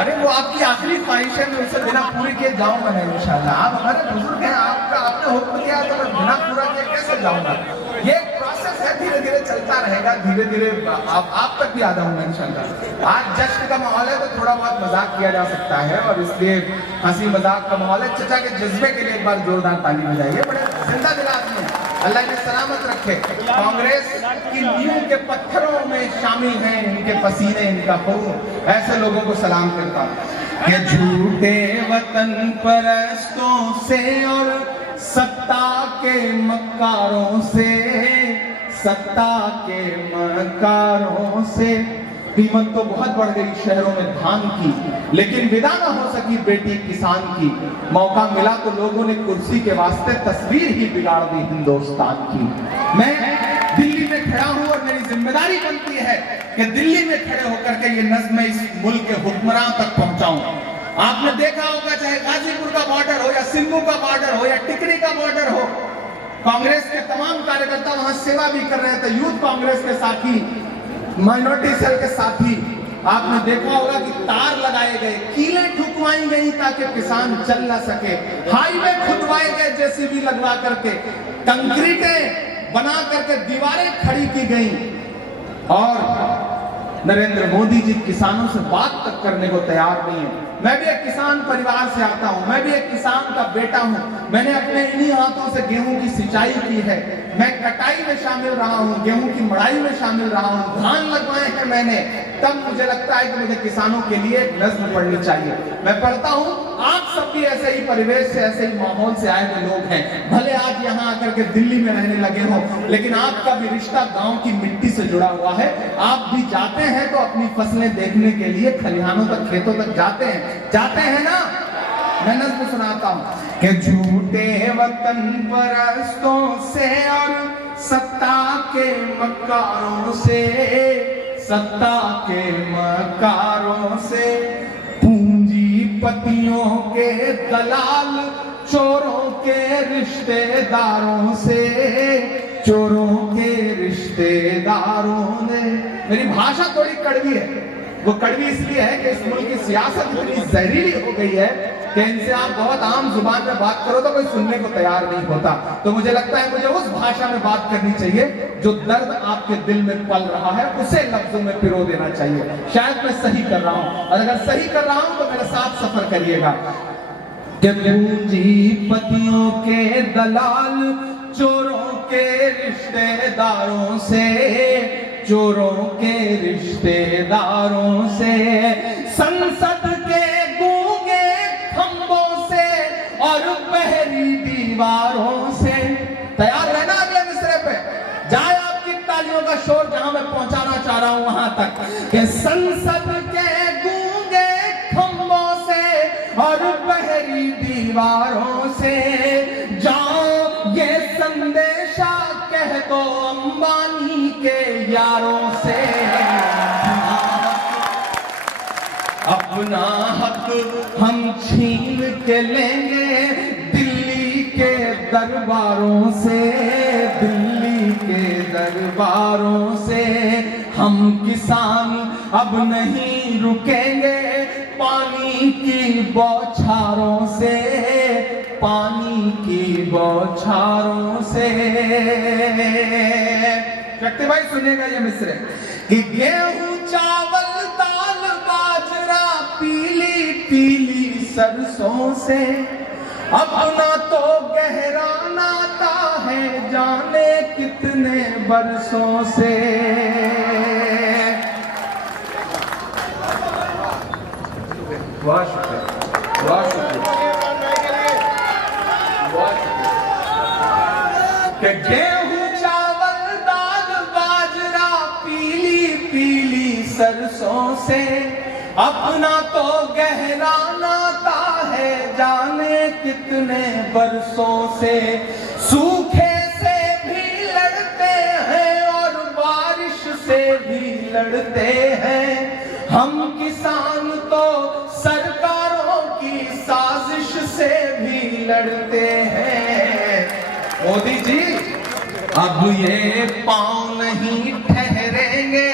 अरे वो आपकी आखिरी ख्वाहिश है, मैं उसे बिना पूरी किए जाऊंगा नहीं इंशाल्लाह। आप हमारे बुजुर्ग हैं, आपने हुक्म किया तो मैं बिना पूरा किए कैसे जाऊंगा? ये एक प्रोसेस है, धीरे धीरे चलता रहेगा, धीरे धीरे आप तक भी आ जाऊंगा इंशाल्लाह। आज जश्न का माहौल है तो थोड़ा बहुत मजाक किया जा सकता है और इसलिए हंसी मजाक का माहौल है। चचा के जज्बे के लिए एक बार जोरदार ताली बजाइए। बड़े जिंदा दिल आदमी, अल्लाह इन्हें सलामत रखे। कांग्रेस की नींव के पत्थरों में शामिल हैं इनके पसीने, इनका खून। ऐसे लोगों को सलाम करता हूं कि झूठे वतन परस्तों से और सत्ता के मक्कारों से, सत्ता के मक्कारों से। कीमत तो बहुत बढ़ गई शहरों में धान की, लेकिन विदा ना हो सकी बेटी किसान की। मौका मिला तो लोगों ने कुर्सी के वास्ते तस्वीर ही बिगाड़ दी हिंदुस्तान की। मैं दिल्ली में खड़ा हूं और मेरी जिम्मेदारी बनती है कि दिल्ली में खड़े होकर के ये नज़्म इस मुल्क के हुक्मरान तक पहुंचाऊं। आपने देखा होगा चाहे गाजीपुर का बॉर्डर हो या सिंगू का बॉर्डर हो या टिकरी का बॉर्डर हो, कांग्रेस के तमाम कार्यकर्ता वहां सेवा भी कर रहे थे। यूथ कांग्रेस के साथी, माइनॉरिटी सेल के साथी, आपने देखा होगा कि तार लगाए गए, कीलें ठुकवाई गई ताकि किसान चल ना सके, हाईवे खुदवाए गए जेसीबी लगवा करके, कंक्रीटें बना करके दीवारें खड़ी की गई। और नरेंद्र मोदी जी किसानों से बात तक करने को तैयार नहीं है। मैं भी एक किसान परिवार से आता हूं, मैं भी एक किसान का बेटा हूं। मैंने अपने इन्हीं हाथों से गेहूं की सिंचाई की है, मैं कटाई में शामिल रहा हूं, गेहूं की मड़ाई में शामिल रहा हूं, धान लगवाए हैं मैंने। तब मुझे लगता है कि मुझे किसानों के लिए नज़्म पढ़नी चाहिए। मैं पढ़ता हूं, आप सब भी ऐसे ही परिवेश से, ऐसे ही माहौल से आए हुए लोग हैं। भले आज यहाँ आकर के दिल्ली में रहने लगे हो, लेकिन आपका भी रिश्ता गांव की मिट्टी से जुड़ा हुआ है। आप भी जाते हैं तो अपनी फसलें देखने के लिए खलिहानों तक, खेतों तक जाते हैं ना? मैं नज़्म सुनाता हूं कि झूठे वतन परस्तों से और सत्ता के मक्कारों से, सत्ता के मक्कारों से, पूंजीपतियों के दलाल, चोरों के रिश्तेदारों से, चोरों के रिश्तेदारों ने। मेरी भाषा थोड़ी कड़वी है, वो कड़वी इसलिए है कि इस मुल्क की सियासत इतनी जहरीली हो गई है कि इनसे आप बहुत आम जुबान में बात करो तो कोई सुनने को तैयार नहीं होता। तो मुझे लगता है मुझे उस भाषा में बात करनी चाहिए जो दर्द आपके दिल में पल रहा है, उसे लफ्जों में पिरो देना चाहिए। शायद मैं सही कर रहा हूं, और अगर सही कर रहा हूं तो मेरे साथ सफर करिएगा। पूंजीपतियों के दलाल, चोरों के रिश्तेदारों से, चोरों के रिश्तेदारों से, संसद के गूंगे खंभों से और बहरी दीवारों से। तैयार रहना अगले मिसरे पे, जाए आपकी तालियों का शोर जहां मैं पहुंचाना चाह रहा हूं वहां तक कि संसद के गूंगे खंभों से और बहरी दीवारों से, जाओ ये संदेशा कह दो अंबानी के यारों से, अपना हक हम छीन के लेंगे दिल्ली के दरबारों से, दिल्ली के दरबारों से। हम किसान अब नहीं रुकेंगे पानी की बौछारों से, पानी की बौछारों से। शक्ति भाई सुनिएगा ये मिसरे कि गेहूं, चावल, दाल, बाजरा, पीली पीली सरसों से, अपना तो गहरा नाता है जाने कितने बरसों से। बहुत शुक्रिया, बहुत शुक्रिया। कि गेहूं चावल दाल बाजरा पीली पीली सरसों से अपना तो गहरा नाता है जाने कितने बरसों से। सूखे से भी लड़ते हैं और बारिश से भी लड़ते हैं, हम किसान तो सरकारों की साजिश से भी लड़ते हैं। मोदी जी अब ये पांव नहीं ठहरेंगे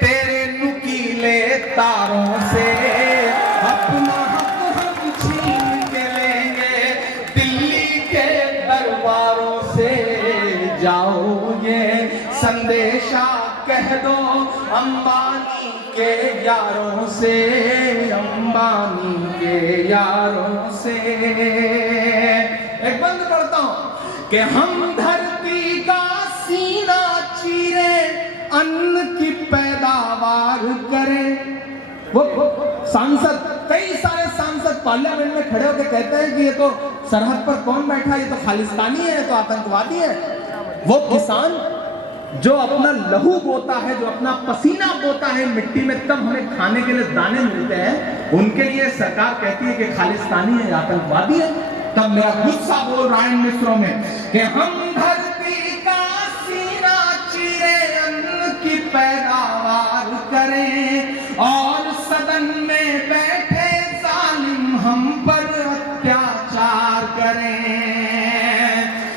तेरे नुकीले तारों से, अपना हक हम छीन के लेंगे दिल्ली के दरबारों से। जाओ ये संदेशा कह दो अंबानी के यारों से, अंबानी के यारों से। एक बंद पढ़ता हूं कि हम धरती का सीना चीरे अन्न की पैदावार करें। वो सांसद, कई सारे सांसद पार्लियामेंट में खड़े होकर कहते हैं कि ये तो सरहद पर कौन बैठा है, ये तो खालिस्तानी है, ये तो आतंकवादी है। वो किसान जो अपना लहू बोता है, जो अपना पसीना बोता है मिट्टी में, तब हमें खाने के लिए दाने मिलते हैं, उनके लिए सरकार कहती है कि खालिस्तानी है, आतंकवादी है। तब मेरा गुस्सा बोल रहा है इन मिस्रों में कि हम धरती का सीना चीरे अन्न की पैदावार करें और सदन में बैठे जालिम हम पर अत्याचार करें।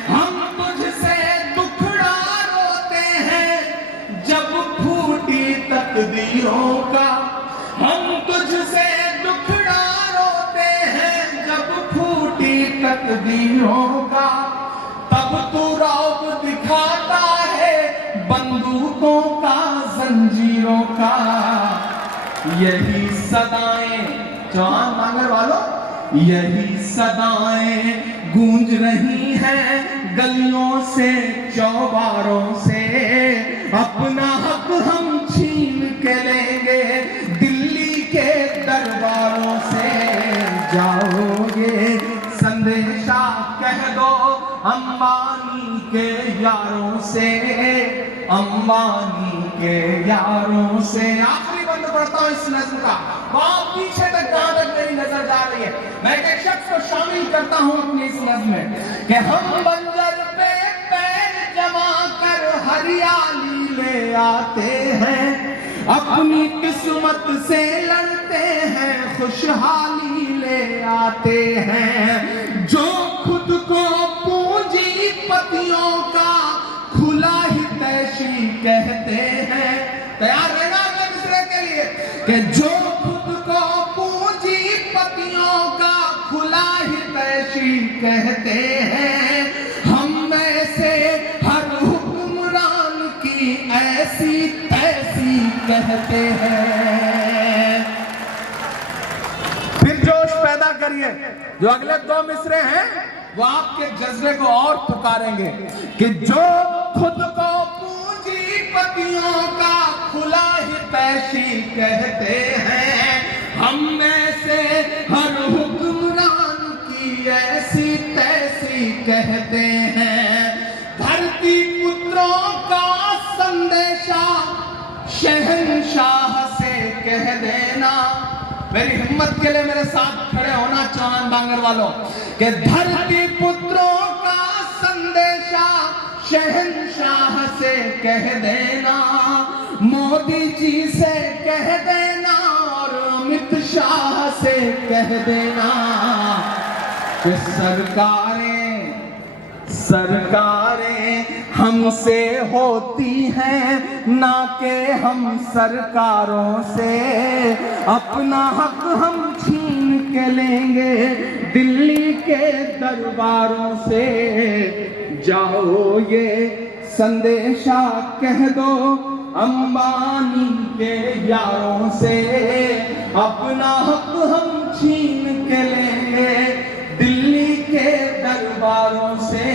हम तुझसे दुखड़ा रोते हैं जब फूटी तकदीरों का, हम तुझसे दुखड़ा रोते हैं जब फूटी तकदीरों का, तब तू रौब दिखाता है बंदूकों का जंजीरों का। यही सदाएं चौहान मांगने वालों, यही सदाएं गूंज रही हैं गलियों से चौबारों से। अपना हक हम छीन के लेंगे दिल्ली के दरबारों से। जाओगे संदेशा कह दो अंबानी के यारों से, अंबानी के यारों से। आखिरी बंद पढ़ता हूं इस नज्म का, वहां पीछे तक जहां तक मेरी नजर जा रही है, मैं एक शख्स को शामिल करता हूं अपनी इस नज्म में कि हम बंजर पे पैर जमा कर हरियाली ले आते हैं, अपनी किस्मत से लड़ते हैं, खुशहाली ले आते हैं। जो खुद को पूंजीपतियों का खुला हितैषी कहते हैं, तैयार रहना अगले मिसरे के लिए, कि जो खुद को पूंजीपतियों का खुला हितैषी कहते हैं, हम में से हर हुक्मरान की ऐसी तैसी कहते हैं। फिर जोश पैदा करिए, जो अगले दो मिसरे हैं वो आपके जज्बे को और पुकारेंगे कि जो खुद को पूंजीपतियों का खुला हितैषी कहते हैं, हम में से हर हुक्मरान की ऐसी तैसी कहते हैं। धरती पुत्रों का संदेशा शहंशाह से कह देना। मेरी हिम्मत के लिए मेरे साथ खड़े होना चौहान बांगर वालों, कि धरती पुत्रों का संदेशा शहंशाह से कह देना, मोदी जी से कह देना और अमित शाह से कह देना कि सरकारें हमसे होती हैं ना कि हम सरकारों से। अपना हक हम छीन के लेंगे दिल्ली के दरबारों से। जाओ ये संदेशा कह दो अंबानी के यारों से, अपना हक हम छीन के लेंगे दिल्ली के दरबारों से।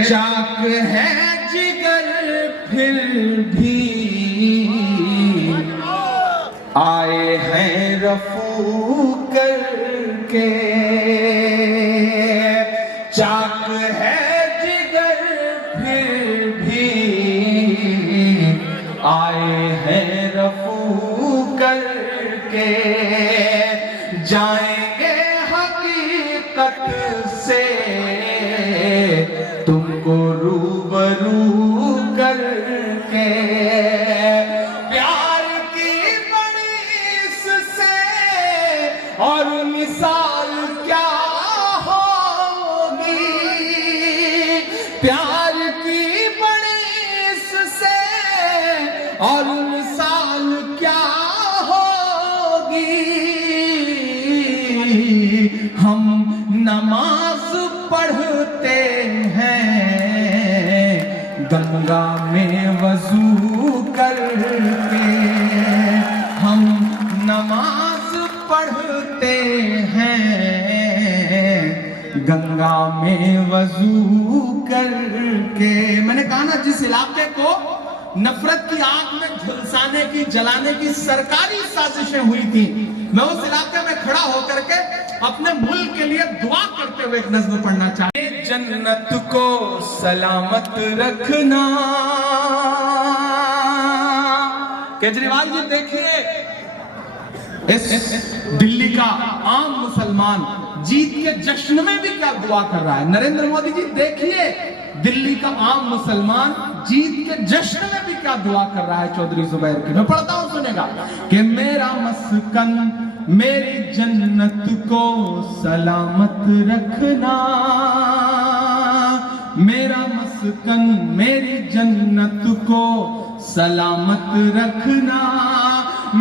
चाक है जिगर फिर भी आए हैं रफू करके, चाक है जिगर फिर भी आए हैं रफू करके, जाएंगे हकीकत से तुमको रूबरू करके, प्यार की बड़ी इससे और मिसाल क्या होगी, प्यार की बड़ी इससे और मिसाल क्या होगी। हम नमाज पढ़ते हैं गंगा में वजू करके, हम नमाज पढ़ते हैं गंगा में वजू करके। मैंने कहा ना, जिस इलाके को नफरत की आग में झुलसाने की, जलाने की सरकारी साजिशें हुई थी, मैं उस इलाके में खड़ा होकर के अपने मुल्क के लिए दुआ करते हुए एक नज़्म पढ़ना चाहता हूं। जन्नत को सलामत रखना। केजरीवाल जी देखिए, इस दिल्ली का आम मुसलमान जीत के जश्न में भी क्या दुआ कर रहा है। नरेंद्र मोदी जी देखिए, दिल्ली का आम मुसलमान जीत के जश्न में भी क्या दुआ कर रहा है चौधरी जुबैर की। मैं पढ़ता हूं, सुनेगा कि मेरा मस्कन मेरी जन्नत को सलामत रखना, मेरा मस्कन मेरी जन्नत को सलामत रखना,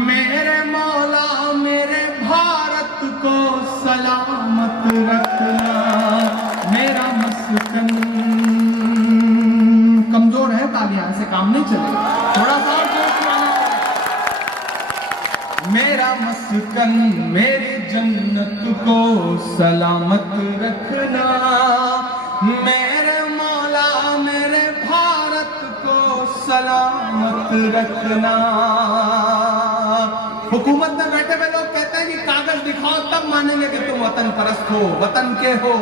मेरे मौला मेरे भारत को सलामत रखना, मेरा मस्कन। कमजोर है तालियां, ऐसे काम नहीं चलेगा, थोड़ा सा मेरा मस्कन मेरी जन्नत को सलामत रखना, मेरे मौला मेरे भारत को सलामत रखना। हुकूमत में बैठे हुए लोग कहते हैं कि कागज दिखाओ तब मानेंगे कि तुम वतन परस्त हो, वतन के हो,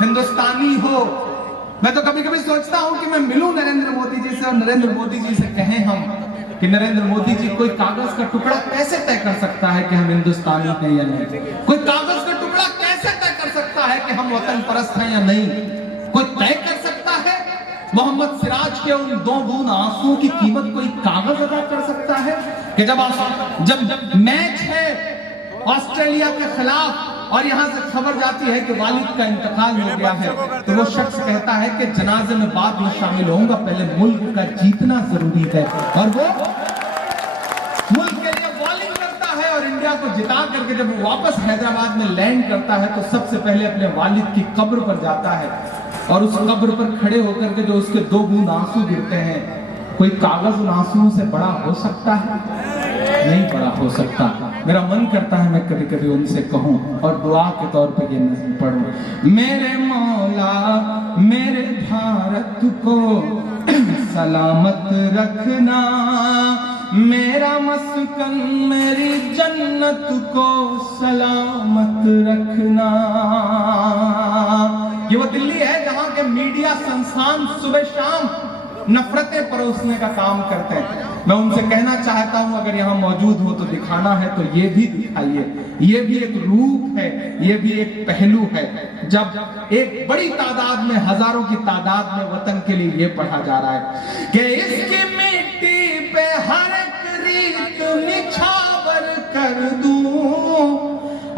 हिंदुस्तानी हो। मैं तो कभी कभी सोचता हूं कि मैं मिलूं नरेंद्र मोदी जी से और नरेंद्र मोदी जी से कहें हम कि नरेंद्र मोदी जी, कोई कागज का टुकड़ा कैसे तय कर सकता है कि हम हिंदुस्तानी हैं या नहीं? कोई कागज का टुकड़ा कैसे तय कर सकता है कि हम वतन परस्त हैं या नहीं? कोई तय कर सकता है? मोहम्मद सिराज के उन 2 बूंद आंसुओं की कीमत कोई कागज अदा कर सकता है? कि जब मैच है ऑस्ट्रेलिया के खिलाफ और यहां से खबर जाती है कि वालिद का इंतकाल हो गया है, तो वो शख्स कहता है कि जनाजे में बाद में शामिल होऊंगा, पहले मुल्क का जीतना जरूरी है। और वो मुल्क के लिए बॉलिंग करता है और इंडिया को जिता करके जब वो वापस हैदराबाद में लैंड करता है तो सबसे पहले अपने वालिद की कब्र पर जाता है और उस कब्र पर खड़े होकर के जो उसके 2 बूंद आंसू गिरते हैं, कोई कागज उन आंसुओं से बड़ा हो सकता है? नहीं बड़ा हो सकता। मेरा मन करता है मैं कभी कभी उनसे कहूं और दुआ के तौर पे ये नज़्म पढ़ूं। मेरे मौला मेरे भारत को सलामत रखना, मेरा मस्कन मेरी जन्नत को सलामत रखना। ये वो दिल्ली है जहां के मीडिया संस्थान सुबह शाम नफरतें परोसने का काम करते हैं। मैं उनसे कहना चाहता हूं, अगर यहाँ मौजूद हो तो दिखाना है तो ये भी दिखाइए। ये भी एक रूप है, ये भी एक पहलू है। जब एक बड़ी तादाद में, हजारों की तादाद में वतन के लिए ये पढ़ा जा रहा है कि इसकी मिट्टी पे हर एक रीत निछावर कर दूं,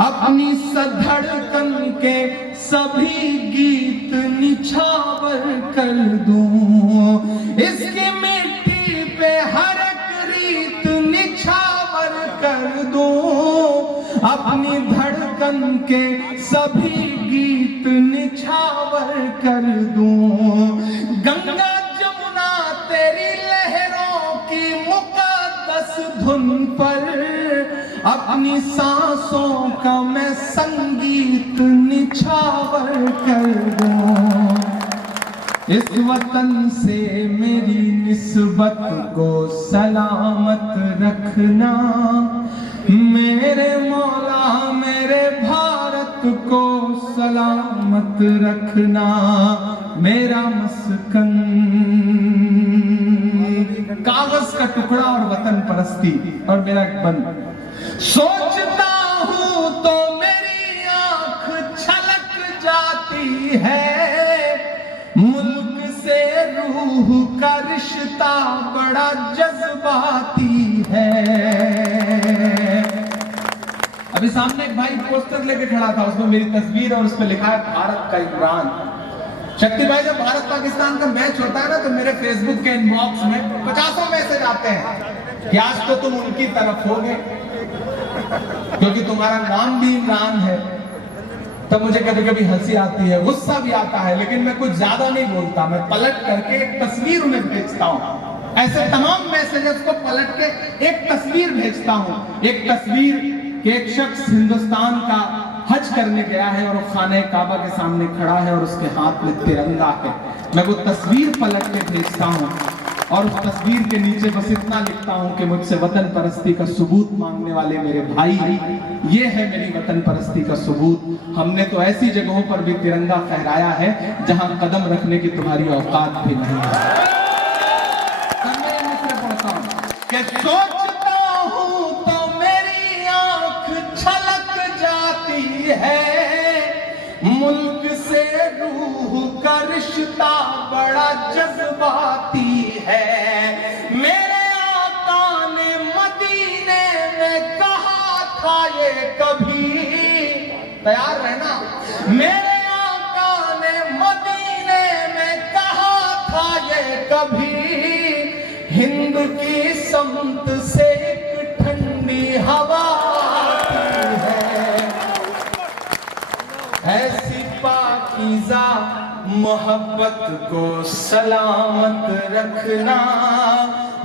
अपनी सधड़कन के सभी गीत निछावर कर दूं, इसकी मिट्टी पे हर एक रीत निछावर कर दूं, अपनी धड़कन के सभी गीत निछावर कर दूं। गंगा जमुना तेरी लहरों की मुकद्दस धुन पर अपनी सांसों का मैं संगीत निछावर कर दूं। इस वतन से मेरी निस्बत को सलामत रखना, मेरे मौला मेरे भारत को सलामत रखना, मेरा मस्कन। कागज का टुकड़ा और वतन परस्ती। और मेरा एक बंद, सोचता हूं तो मेरी आंख छलक जाती है, मुल्क से रूह का रिश्ता बड़ा जज्बाती है। अभी सामने एक भाई पोस्टर लेके खड़ा था, उसमें मेरी तस्वीर और उस पर लिखा है भारत का इमरान। शक्ति भाई, जब भारत पाकिस्तान का मैच होता है ना, तो मेरे फेसबुक के इनबॉक्स में 50 मैसेज आते हैं कि आज तो तुम उनकी तरफ होगे क्योंकि तुम्हारा नाम भी इमरान है। तब मुझे कभी कभी हंसी आती है, गुस्सा भी आता है, लेकिन मैं कुछ ज्यादा नहीं बोलता। मैं पलट करके एक तस्वीर उन्हें भेजता हूँ। ऐसे तमाम मैसेजेस को पलट के एक तस्वीर भेजता हूँ। एक तस्वीर कि एक शख्स हिंदुस्तान का हज करने गया है और वो खाने काबा के सामने खड़ा है और उसके हाथ में तिरंगा है। मैं वो तस्वीर पलट के भेजता हूँ और उस तस्वीर के नीचे बस इतना लिखता हूँ कि मुझसे वतन परस्ती का सबूत मांगने वाले मेरे भाई, ये है मेरी वतन परस्ती का सबूत। हमने तो ऐसी जगहों पर भी तिरंगा फहराया है जहां कदम रखने की तुम्हारी औकात भी नहीं है। सोचता हूं तो मेरी आंख छलक जाती है, मुल्क से रूह का रिश्ता बड़ा जज्बाती है। मेरे आका ने मदीने में कहा था ये कभी, तैयार रहना, मेरे आका ने मदीने में कहा था ये कभी, हिंद की समत से एक ठंडी हवा आती है, ऐसी पाकीज़ा मोहब्बत को सलामत रखना,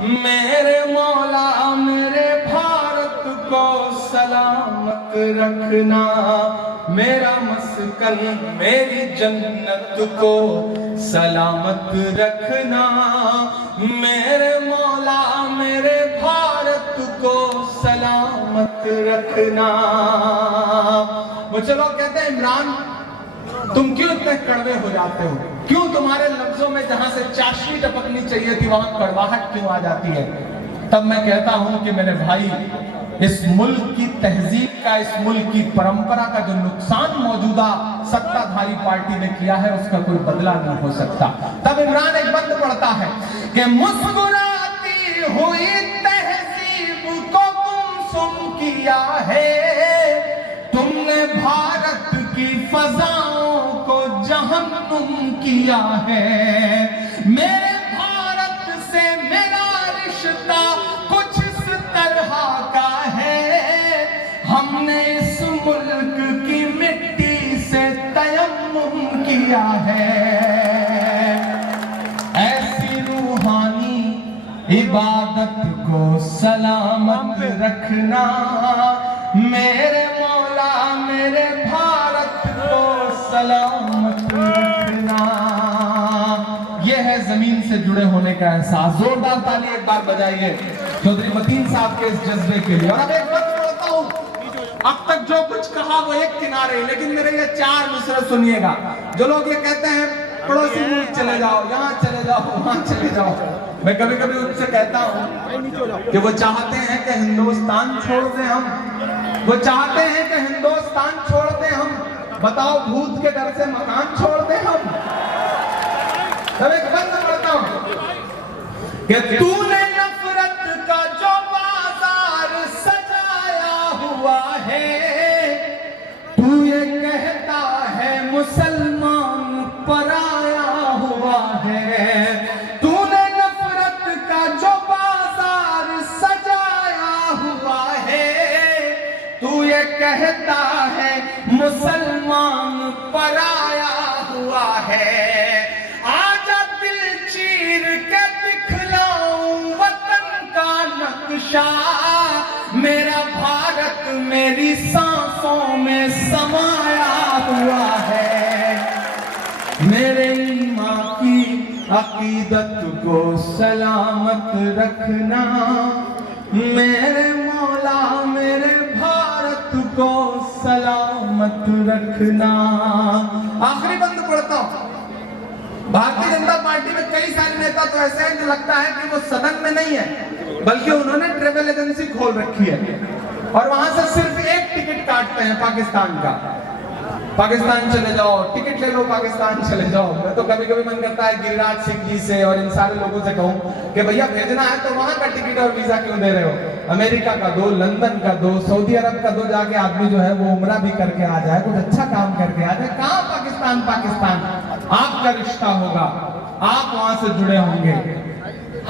मेरे मौला मेरे भारत को सलामत रखना, मेरा मस्कन मेरी जन्नत को सलामत रखना, मेरे मौला मेरे भारत को सलामत रखना। वो चलो कहते हैं इमरान, तुम क्यों इतने कड़वे हो जाते हो? क्यों तुम्हारे लफ्जों में जहां से चाशनी टपकनी चाहिए थी वहां कड़वाहट क्यों आ जाती है? तब मैं कहता हूं कि मेरे भाई, इस मुल्क की तहजीब का, इस मुल्क की परंपरा का जो नुकसान मौजूदा सत्ताधारी पार्टी ने किया है उसका कोई बदला नहीं हो सकता। तब इमरान एक बंद पड़ता है कि मुस्कुराती हुई तहजीब को तुम सुन किया है, तुमने भारत की फजाओं को जहन्नुम किया है, मेरे भारत से मेरा रिश्ता कुछ इस तरह का है, हमने इस मुल्क की मिट्टी से तयम्मुम किया है, ऐसी रूहानी इबादत को सलामत रखना, मेरे मौला मेरे भारत को सलामत रखना। यह है जमीन से जुड़े होने का एहसास। जोरदार ताली एक बार बजाइए चौधरी मतीन साहब के इस जज्बे के लिए। और अब एक बात बोलता हूं, अब तक जो कुछ कहा वो एक किनारे, लेकिन मेरे ये 4 नुसरत सुनिएगा। जो लोग ये कहते हैं पड़ोसी मुल्क चले जाओ, यहाँ चले जाओ, वहां चले जाओ, मैं कभी कभी उनसे कहता हूं कि वो चाहते हैं कि हिंदुस्तान छोड़ दें हम, वो चाहते हैं कि हिंदुस्तान छोड़ दें हम, बताओ भूत के डर से मकान छोड़ दें हम? तब एक बंद करता हूं कि तूने नफरत का जो बाजार सजाया हुआ है, तू ये कहता है मुसलमान पराया हुआ है, तूने नफरत का जो बाजार सजाया हुआ है, तू ये कहता है मुसलमान पराया हुआ है, आजा दिल चीर के दिखलाऊं वतन का नक्शा, मेरा भारत मेरी सांसों में समाया हुआ है, मेरे ईमान की अकीदत को सलामत रखना, मेरे मौला मेरे भारत को सलामत रखना। आखिरी बंद पढ़ता हूं। भारतीय जनता पार्टी में कई सारे नेता तो ऐसे हैं जो लगता है कि वो सदन में नहीं है, बल्कि उन्होंने ट्रेवल एजेंसी खोल रखी है और वहां से सिर्फ एक टिकट काटते हैं पाकिस्तान का। पाकिस्तान चले जाओ, टिकट ले लो, पाकिस्तान चले जाओ। मैं तो कभी कभी मन करता है गिरिराज सिंह जी से और इन सारे लोगों से कहूं कि भैया भेजना है तो वहां का टिकट और वीजा क्यों दे रहे हो? अमेरिका का दो, लंदन का दो, सऊदी अरब का दो, जाके आदमी जो है वो उम्रा भी करके आ जाए, कुछ अच्छा काम करके आ जाए। कहां पाकिस्तान? पाकिस्तान आपका रिश्ता होगा, आप वहां से जुड़े होंगे।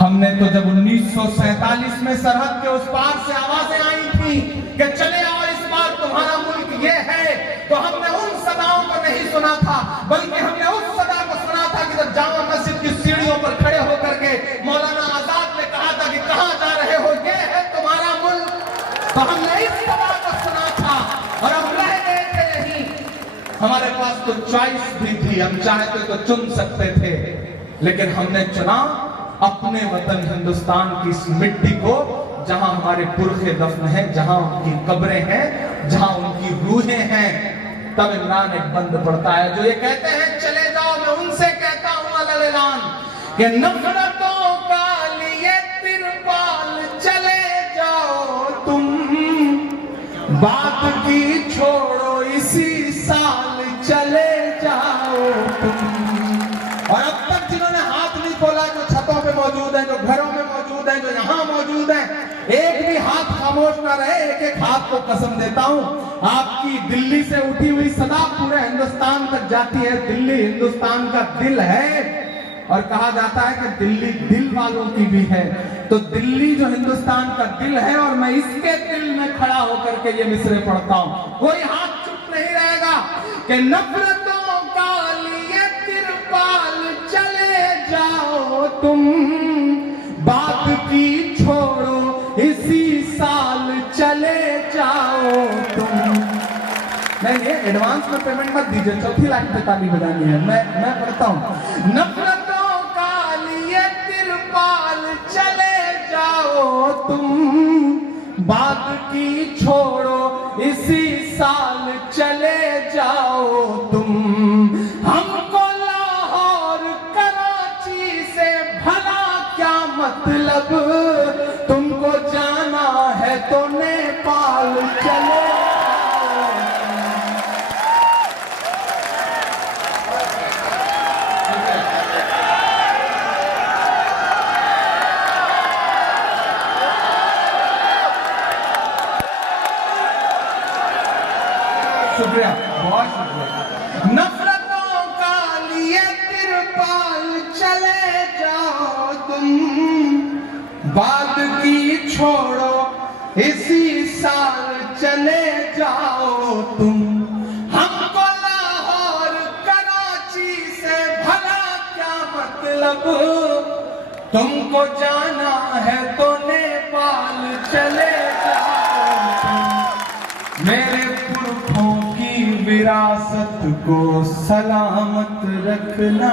हमने तो जब 1947 में सरहद के उस पार से आवाजें आई थी कि चले आओ इस बार तुम्हारा मुल्क ये है, तो हमने उन सदाओं को नहीं सुना था, बल्कि हमने उस सदा को सुना था कि जब जामा मस्जिद की सीढ़ियों पर खड़े होकर के मौलाना आजाद ने कहा था कि कहां जा रहे हो, ये है तुम्हारा मुल्क। तो हमने इस सदा को सुना था और हम रह गए थे यहीं। हमारे पास तो चॉइस भी थी, हम चाहते तो चुन सकते थे, लेकिन हमने चुना अपने वतन हिंदुस्तान की इस मिट्टी को, जहां हमारे पुरखे दफन हैं, जहां उनकी कब्रें हैं, जहां उनकी रूहें हैं। तब इमरान एक बंद पड़ता है जो ये कहते हैं चले जाओ। मैं उनसे कहता हूं अलल ऐलान कि नफरतों का लिए तिरपाल चले जाओ तुम, बात की छोड़ो इसी साल चले जाओ तुम। और अब तक जिन्होंने हाथ नहीं खोला, जो छतों पे मौजूद हैं, जो घरों में मौजूद हैं, जो यहाँ मौजूद हैं, एक भी हाथ खामोश ना रहे। एक एक हाथ को कसम देता हूं, आपकी दिल्ली से उठी हुई सदा पूरे हिंदुस्तान तक जाती है। दिल्ली हिंदुस्तान का दिल है और कहा जाता है कि दिल्ली दिल वालों की भी है। तो दिल्ली जो हिंदुस्तान का दिल है और मैं इसके दिल में खड़ा होकर के ये मिसरे पढ़ता हूं। कोई हाथ चुप नहीं रहेगा कि नफरतों का लिए तिरपाल चले जाओ तुम, बात की छोड़ो इसी साल चले जाओ तुम। नहीं, ये एडवांस में पेमेंट मत दीजिए, चौथी लाइन पे ताली बजानी है। मैं पढ़ता हूं। नफरतों का लिए तिरपाल चले जाओ तुम, बात की छोड़ो इसी साल चले जाओ तुम। हमको लाहौर कराची से भला क्या मतलब, तुमको जाना है तो नेपाल चले। शुक्रिया, बहुत शुक्रिया। नफरतों का लिए तिरपाल चले जाओ तुम, बात की छोड़ो इसी साल चले जाओ तुम। हमको लाहौर कराची से भला क्या मतलब, तुमको जाना है तो नेपाल चले जाओ तुम। मेरे पुरखों की विरासत को सलामत रखना,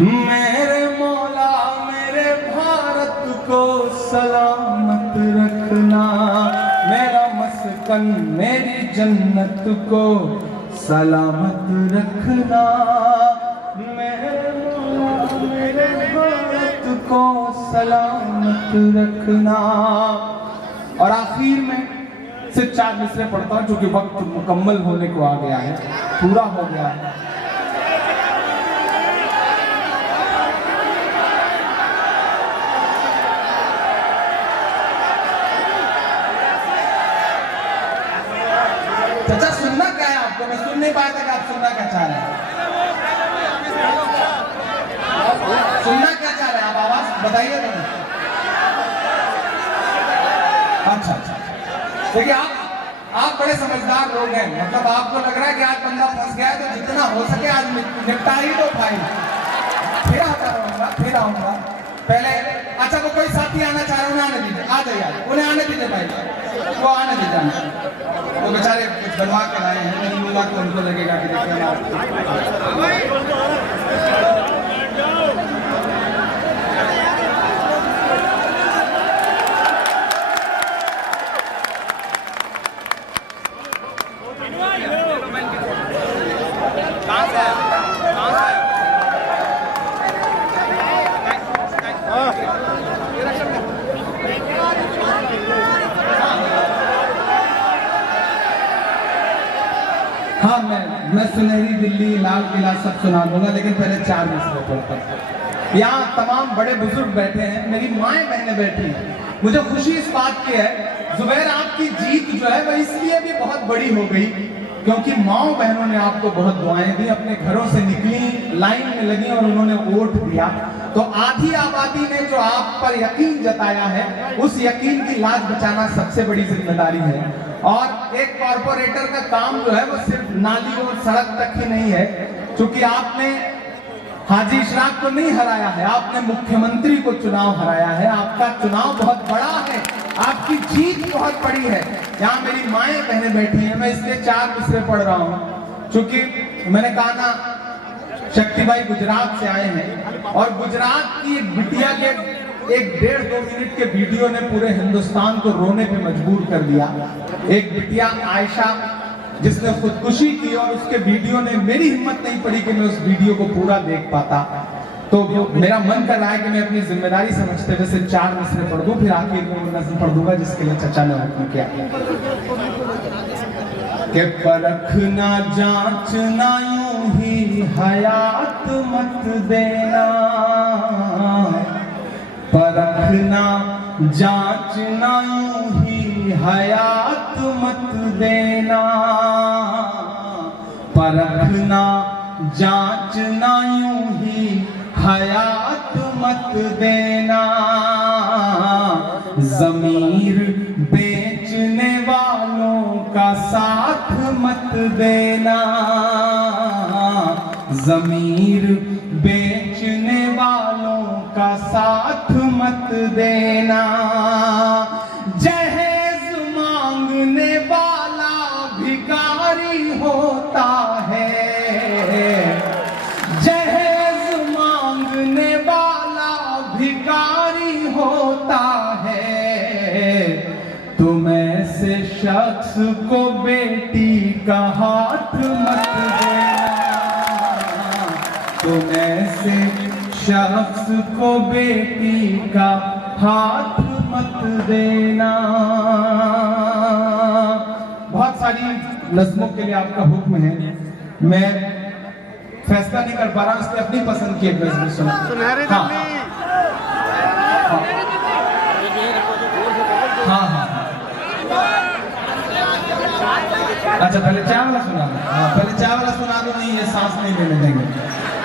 मेरे मौला मेरे भारत को सलामत रखना। मेरा मस्कन मेरी जन्नत को सलामत रखना, मेरे मौला मेरे भारत को सलामत रखना। और आखिर में सिर्फ 4 मिसरे पढ़ता हूं, क्योंकि वक्त मुकम्मल होने को आ गया है, पूरा हो गया है। चाचा सुनना क्या है आपको? मैं सुन नहीं पाया था कि आप सुनना क्या चाह रहे हैं। सुनना क्या चाह रहे हैं आप? आवाज बताइए मुझे। अच्छा, देखिए आप बड़े समझदार लोग हैं। मतलब आपको लग रहा है कि आज बंदा फंस गया है, तो जितना हो सके आज निपटा ही दो भाई। फिर आता रहूंगा, फिर आऊंगा। पहले अच्छा, वो कोई साथी आना चाह रहे हैं, उन्हें आने दीजिए। आ जाइए, उन्हें आने दीजिए भाई, वो आने दीजिए। वो बेचारे कुछ बनवा के लाए हैं, नहीं मिला तो उनको लगेगा कि मैं सुनहरी दिल्ली, लाल किला सब सुना दूंगा, लेकिन पहले 4 मिसरे पढ़ता हूं। यहाँ तमाम बड़े बुजुर्ग बैठे हैं, मेरी माएँ बहनें बैठी हैं। मुझे खुशी इस बात की है जुबैर, आपकी जीत जो है वह इसलिए भी बहुत बड़ी हो गई क्योंकि माओ बहनों ने आपको बहुत दुआएं दी, अपने घरों से निकली, लाइन में लगी और उन्होंने वोट दिया। तो आधी आबादी ने जो आप पर यकीन जताया है, उस यकीन की लाज बचाना सबसे बड़ी जिम्मेदारी है। और एक कॉर्पोरेटर का काम जो है वो सिर्फ नाली और सड़क तक ही नहीं है, क्योंकि आपने हाजी इशराक को नहीं हराया है, आपने मुख्यमंत्री को चुनाव हराया है। आपका चुनाव बहुत बड़ा है, आपकी जीत बहुत बड़ी है। यहाँ मेरी माएँ बहनें बैठी हैं, मैं इसलिए 4 मिसरे पढ़ रहा हूँ क्योंकि मैंने कहा ना, शक्ति भाई गुजरात से आए हैं और गुजरात की एक बिटिया के 1-1.5-2 मिनट के वीडियो ने पूरे हिंदुस्तान को रोने पे मजबूर कर दिया। एक बिटिया आयशा जिसने खुदकुशी की और उसके वीडियो ने, मेरी हिम्मत नहीं पड़ी कि मैं उस वीडियो को पूरा देख पाता, तो मेरा मन कर रहा है कि मैं अपनी जिम्मेदारी समझते हुए सिर्फ 4 मिसरे पढ़ दूं, फिर आखिर में वो नज़्म पढ़ दूंगा जिसके लिए चचा ने हुक्म किया कि परखना जांचना यूं ही हयात मत देना, परखना जांचना यूं ही हयात मत देना, परखना जांचना यूं ही हयात मत देना, ज़मीर बेचने वालों का साथ मत देना, ज़मीर बेचने वालों का साथ मत देना, जहेज मांगने वाला भिखारी होता है, जहेज मांगने वाला भिखारी होता है, तुम ऐसे शख्स को बेटी का हाथ मत देना, तुम ऐसे शख्स को बेटी का हाथ मत देना। बहुत सारी नज़्मों के लिए आपका हुक्म है, मैं फैसला नहीं कर पा रहा, इसलिए अपनी पसंद की एक नज़्म सुना। हाँ, अच्छा पहले चाय वाला सुना दो। हाँ, पहले चाय वाला सुना दो, नहीं ये सांस नहीं लेने देंगे।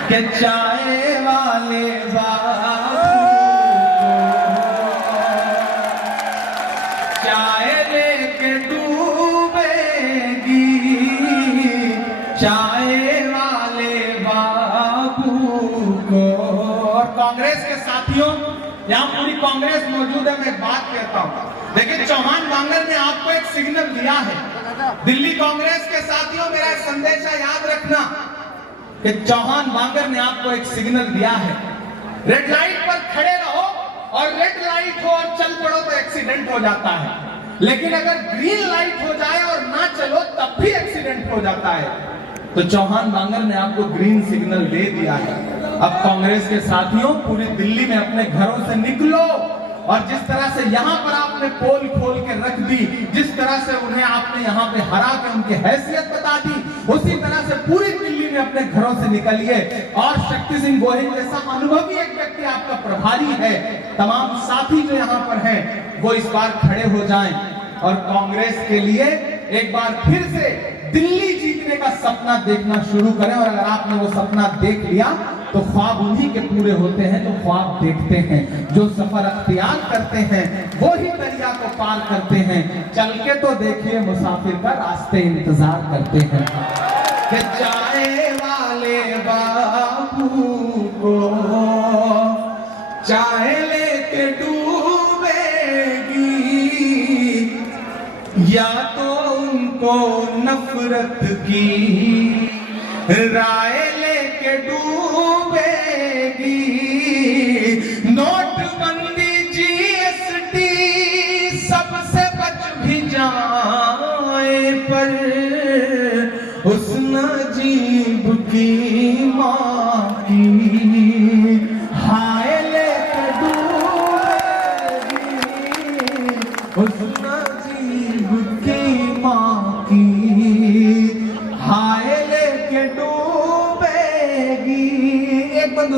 कि चाय वाले बाबू चाय लेके डूबेगी, चाय वाले बाबू को। और कांग्रेस के साथियों, यहाँ पूरी कांग्रेस मौजूद है, मैं एक बात कहता हूँ, देखिए चौहान बांगर ने आपको एक सिग्नल दिया है। दिल्ली कांग्रेस के साथियों, मेरा एक संदेश है, याद रखना कि चौहान बांगर ने आपको एक सिग्नल दिया है। रेड लाइट पर खड़े रहो और रेड लाइट हो और चल पड़ो तो एक्सीडेंट हो जाता है, लेकिन अगर ग्रीन लाइट हो जाए और ना चलो तब भी एक्सीडेंट हो जाता है। तो चौहान बांगर ने आपको ग्रीन सिग्नल दे दिया है। अब कांग्रेस के साथियों, पूरी दिल्ली में अपने घरों से निकलो और जिस तरह से यहाँ पर आपने पोल खोल के रख दी, जिस तरह से उन्हें आपने यहाँ पे हरा के उनकी हैसियत बता दी, उसी तरह से पूरी दिल्ली में अपने घरों से निकलिए। और शक्ति सिंह गोहिल जैसा अनुभवी एक व्यक्ति आपका प्रभारी है, तमाम साथी जो यहाँ पर हैं वो इस बार खड़े हो जाएं और कांग्रेस के लिए एक बार फिर से दिल्ली जीतने का सपना देखना शुरू करें। और अगर आपने वो सपना देख लिया तो ख्वाब उन्हीं के पूरे होते हैं जो ख्वाब देखते हैं, जो सफर अख्तियार करते हैं, वो ही दरिया को पार करते हैं। चल के तो देखिए मुसाफिर का रास्ते इंतजार करते हैं। कि चाय वाले बाबू को चाय लेके डूबेगी, या तो उनको नफरत की राय लेके डूबेगी, नोटबंदी जीएसटी सबसे बच भी जाए पर उस नजीब की माँ की हाय लेके डूबेगी, उस नजीब की माँ की हाय लेके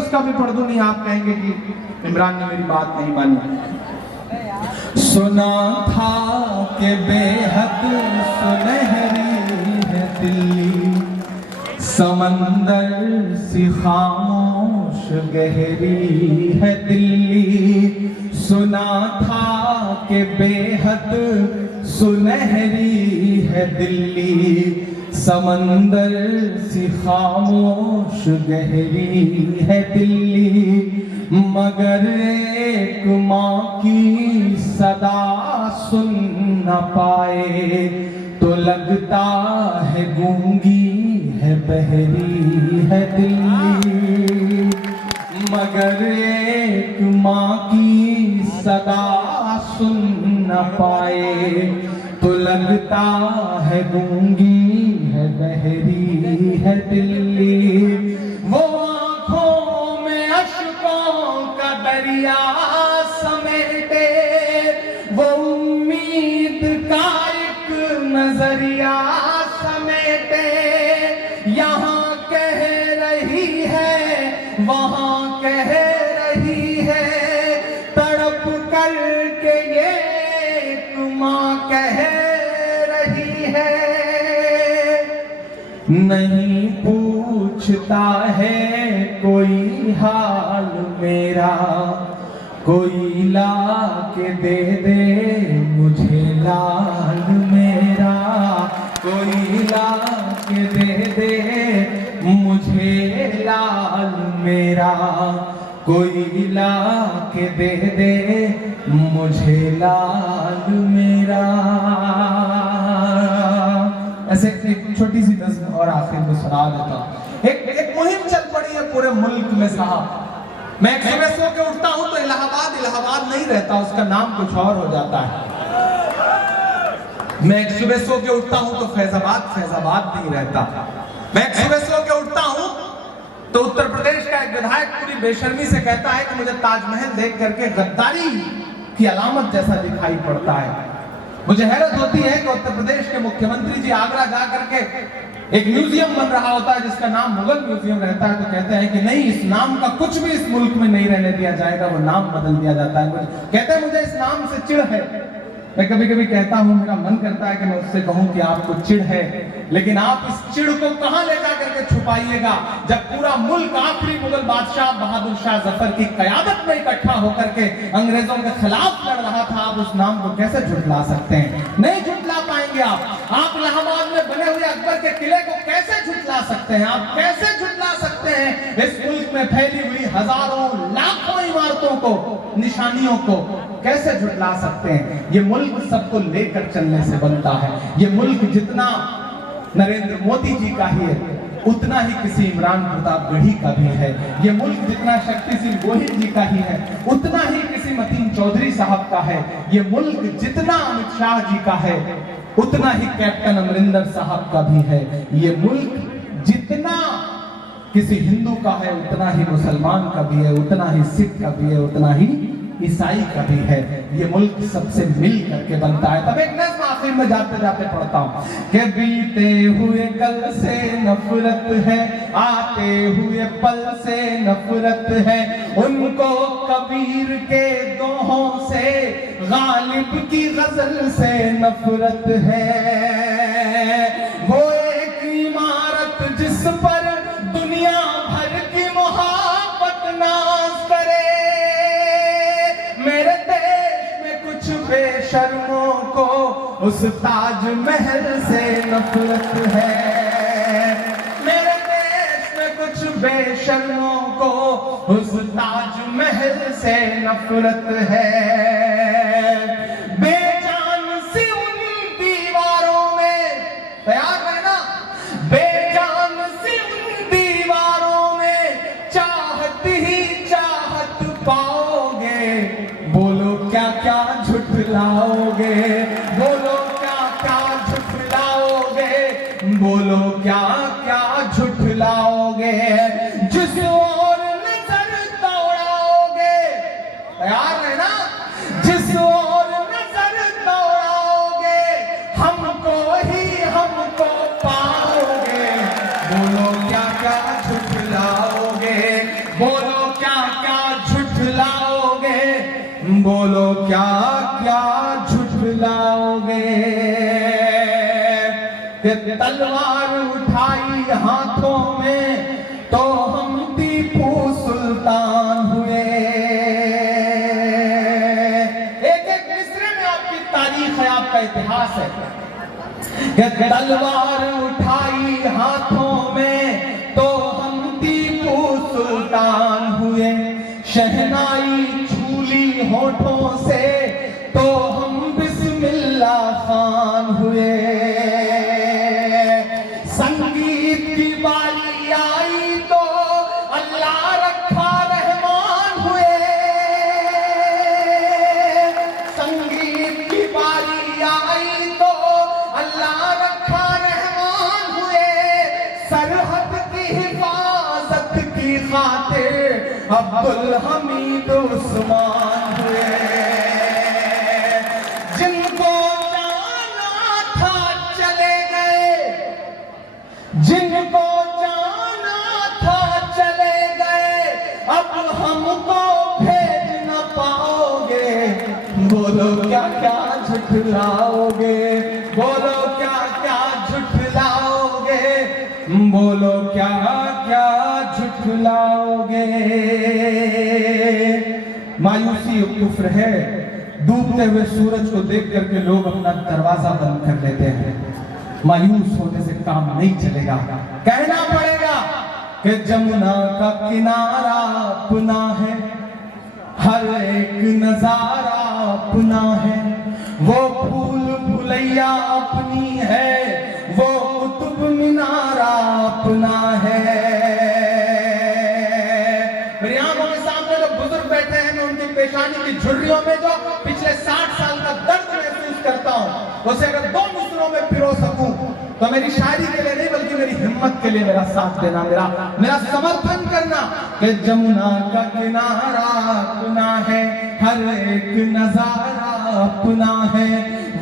उसका भी पढ़ दूं, नहीं आप कहेंगे कि इमरान ने मेरी बात नहीं मानी। सुना था कि बेहद सुनहरी है दिल्ली, समंदर सी खामोश गहरी है दिल्ली। सुना था कि बेहद सुनहरी है दिल्ली, समंदर सी खामोश गहरी है दिल्ली। मगर एक माँ की सदा सुन न पाए तो लगता है गूंगी है बहरी है दिल्ली। मगर एक माँ की सदा सुन न पाए तो लगता है गूंगी है बहरी है दिल्ली। वो आंखों में अश्कों का दरिया समेटे, वो उम्मीद का एक नजरिया समेटे। यहाँ कह रही है वहाँ कह रही है, तड़प करके ये एक माँ कह रही है। नहीं पूछता है कोई हाल मेरा, कोई ला के दे दे मुझे लाल मेरा, कोई ला के दे दे मुझे लाल मेरा, कोई ला के दे दे मुझे लाल मेरा। ऐसे एक छोटी सी नज़्म और आखिर में सुना देता हूँ। एक मुहिम चल पड़ी है पूरे मुल्क में साहब। मैं एक सुबह सो के उठता हूँ तो इलाहाबाद नहीं रहता, उसका नाम कुछ और हो जाता है। मैं एक सुबह सो के उठता हूँ तो फैजाबाद नहीं रहता। मैं एक सुबह सो के उठता हूँ तो उत्तर प्रदेश का एक विधायक पूरी बेशर्मी से कहता है कि मुझे ताजमहल देख करके गद्दारी की अलामत जैसा दिखाई पड़ता है। मुझे हैरत होती है कि उत्तर प्रदेश के मुख्यमंत्री जी आगरा जा करके एक म्यूजियम बन रहा होता है जिसका नाम मुगल म्यूजियम रहता है, तो कहते हैं कि नहीं, इस नाम का कुछ भी इस मुल्क में नहीं रहने दिया जाएगा, वो नाम बदल दिया जाता है। कहते हैं मुझे इस नाम से चिढ़ है। मैं कभी कभी कहता हूं, मेरा मन करता है कि मैं उससे कहूं कि आपको चिढ़ है, लेकिन आप इस चिढ़ को कहां ले जा करके छुपाइएगा जब पूरा मुल्क आखिरी मुगल बादशाह बहादुर शाह जफर की कयादत में इकट्ठा होकर के अंग्रेजों के खिलाफ लड़ रहा था। आप उस नाम को कैसे झुठला सकते हैं? नहीं झुठला पाएंगे आप इलाहाबाद में बने हुए अकबर के किले को कैसे झुठला सकते हैं? आप कैसे झुठला सकते हैं इस मुल्क में फैली हुई हजारों लाखों इमारतों को, निशानियों को कैसे झुठला सकते हैं? ये मुल्क सबको लेकर चलने से बनता है। ये मुल्क जितना नरेंद्र मोदी जी का ही है उतना ही किसी इमरान प्रतापगढ़ी का भी है। ये मुल्क जितना शक्ति सिंह गोहिल जी का ही है उतना ही किसी मतीन चौधरी साहब का है। ये मुल्क जितना अमित शाह जी का है उतना ही कैप्टन अमरिंदर साहब का भी है। ये मुल्क जितना किसी हिंदू का है उतना ही मुसलमान का भी है, उतना ही सिख का भी है, उतना ही ईसाई का भी है। ये मुल्क सबसे मिल करके बनता है। तब एक नज़्म आखिर में जाते जाते पढ़ता हूँ कि बीते हुए कल से नफरत है, आते हुए पल से नफरत है, उनको कबीर के दोहों से, गालिब की गजल से नफरत है। वो एक इमारत जिस पर दुनिया भर की मोहब्बत नाज करे, मेरे देश में कुछ बेशर्मों को उस ताजमहल से नफरत है। मेरे देश में कुछ बेशर्मों को उस ताजमहल से नफरत है। बेजान सी उन दीवारों में, तैयार रहना, बेजान सी उन दीवारों में चाहत ही चाहत पाओगे। बोलो क्या क्या झुठलाओगे, बोलो क्या क्या झुठलाओगे, बोलो क्या क्या झुठलाओगे। जिस ओर नजर दौड़ाओगे, तैयार है ना, जिस ओर नजर दौड़ाओगे हमको ही हमको पाओगे। बोलो क्या क्या झुठलाओगे, बोलो तलवार उठाई हाथों में तो हम टीपू सुल्तान हुए। एक एक मिसरे में आपकी तारीख है, आपका इतिहास है। कि तलवार उठाई हाथों में तो हम टीपू सुल्तान हुए। शहनाई छूली होठों से तो हम बिस्मिल्लाह खान हुए। संगीत की बारी आई तो अल्लाह रखा रहमान हुए। संगीत की बारी आई तो अल्लाह रखा रहमान हुए। सरहद की हिफाजत की खातिर अब्दुल हमीद उस्मान हुए। जिनको जाना था चले गए, जिनको जाना था चले गए, अब हमको भेज न पाओगे। बोलो क्या क्या झुठलाओगे, बोलो क्या क्या झुठलाओगे, बोलो क्या क्या झुठलाओगे। मायूसी और कुफ्र है, डूबते हुए सूरज को देख करके लोग अपना दरवाजा बंद कर लेते हैं। मायूस होने से काम नहीं चलेगा, कहना पड़ेगा कि जमुना का किनारा अपना है, हर एक नजारा अपना है। वो फूल फुलैया अपनी है, वो कुतुब मीनारा अपना है। मेरी आंखों के सामने जो बुजुर्ग बैठे हैं, मैं उनकी पेशानी की झुर्रियों में जो पिछले 60 साल का दर्द महसूस करता हूं, उसे अगर 2 मिसरों में पिरो सकूं तो मेरी शायरी के लिए नहीं बल्कि मेरी हिम्मत के लिए मेरा साथ देना, मेरा समर्थन करना। कि जमुना का किनारा अपना है, हर एक नजारा अपना है।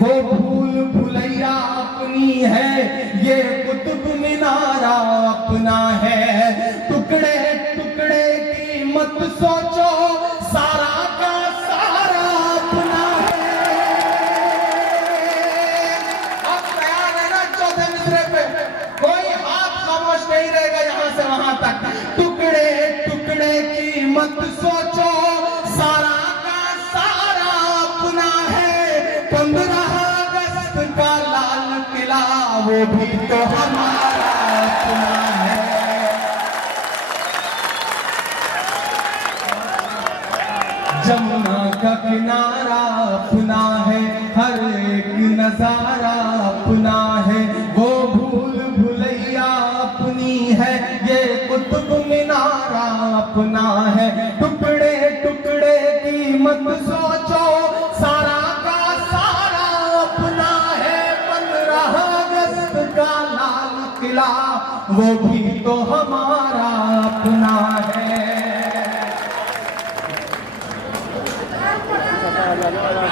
वो फूल फुलैया अपनी है, ये कुतुब मीनारा अपना है। टुकड़े टुकड़े की मत सोचो, सारा का सारा अपना है। अब तैयार है ना चौथे मिसरे पे? कोई हाथ खामोश नहीं रहेगा यहां से वहां तक। टुकड़े टुकड़े की मत सोचो, सारा का सारा अपना है। 15 अगस्त का लाल किला वो भी तो हमारा अपना है। जमुना का किनारा अपना है, हर एक नजारा अपना है। वो भूल भुलैया अपनी है, ये कुतुब मीनारा अपना है। टुकड़े टुकड़े की मत सोचो, सारा का सारा अपना है। 15 अगस्त का लाल किला वो भी तो हमारा अपना है।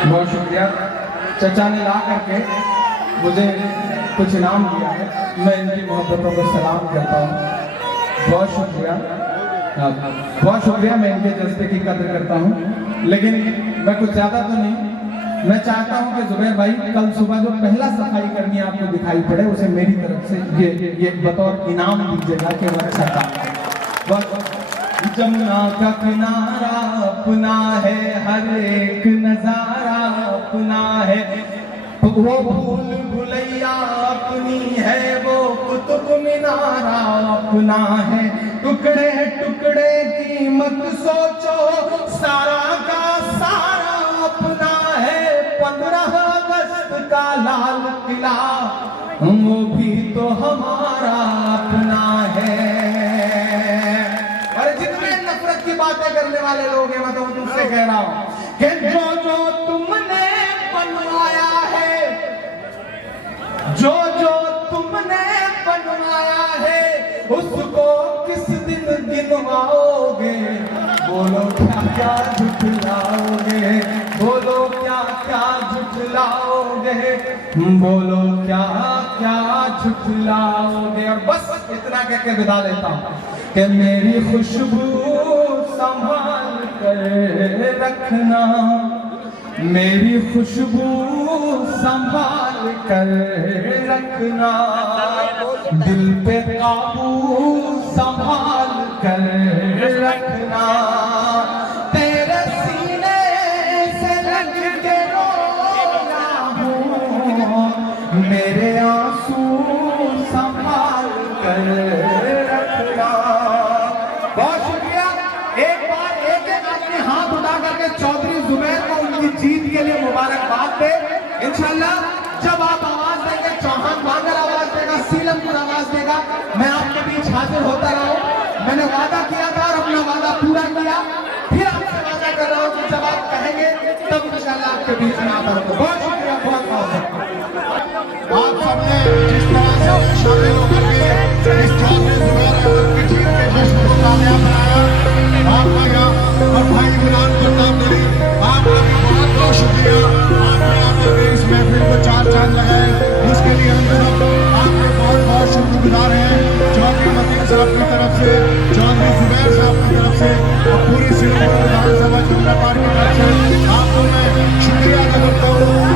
बहुत शुक्रिया। चचा ने ला करके मुझे कुछ इनाम दिया है, मैं इनकी मोहब्बतों को सलाम करता हूँ। बहुत शुक्रिया, बहुत शुक्रिया। मैं इनके जज्बे की कदर करता हूँ, लेकिन मैं कुछ ज़्यादा तो नहीं। मैं चाहता हूँ कि जुबैर भाई कल सुबह जो पहला सफाई कर्मी आपको दिखाई पड़े उसे मेरी तरफ से ये बतौर इनाम दीजिएगा कि वो अच्छा काम। जमुना का किनारा अपना है, हर एक नजारा अपना है। वो भूल भुलैया अपनी है, वो कुतुब मीनारा अपना है। टुकड़े टुकड़े की मत सोचो, सारा का सारा अपना है। 15 अगस्त का लाल किला वो भी तो हमारा अपना है। और जितने नफरत की बातें करने वाले लोग हैं, मैं तो तुमसे कह रहा हूं कि जो तुमने बनवाया है, जो तुमने बनवाया है, उसको किस दिन गिनवाओगे। बोलो क्या क्या झुठलाओगे, बोलो क्या क्या झुठलाओगे, बोलो क्या क्या झुठलाओगे। और बस इतना कह के विदा लेता हूं कि मेरी खुशबू संभाल कर रखना, मेरी खुशबू संभाल कर रखना, दिल पे काबू संभाल कर रखना, तेरे सीने से लग के रोना हूँ, मेरे आंसू संभाल कर रखना। बहुत शुक्रिया। एक बार एक एक अपने हाथ उठा करके चौधरी जुबैर को उनकी जीत के लिए मुबारकबाद दे। इंशाल्लाह जब आप आवाज देंगे, चौहान बांगल आवाज देगा, सीलमपुर आवाज देगा, मैं आपके बीच हाजिर होता रहूं। मैंने वादा किया था और अपना वादा पूरा किया। फिर आपसे वादा कर रहा हूं कि जब आप कहेंगे तब इंशाल्लाह आपके बीच में आता रहूंगा। बहुत शुक्रिया, बहुत बहुत। आप सबने जिस तरह से शामिल होकर के इस चौधरी जुबैर अहमद की टीम के जश्न को कामयाब बनाया, आपका और भाई इमरान प्रताप दरी, आपका भी बहुत बहुत शुक्रिया। आपने आकर के इस महफिल को चार चांद लगाए, उसके लिए हम सब आपके बहुत बहुत शुक्रगुजार हैं। चौधरी मतीन साहब की तरफ से, चौधरी जुबैर साहब की तरफ से और पूरी सिलसिला विधानसभा जनता पार्टी की तरफ से आपको मैं शुक्रिया अदा करता हूँ।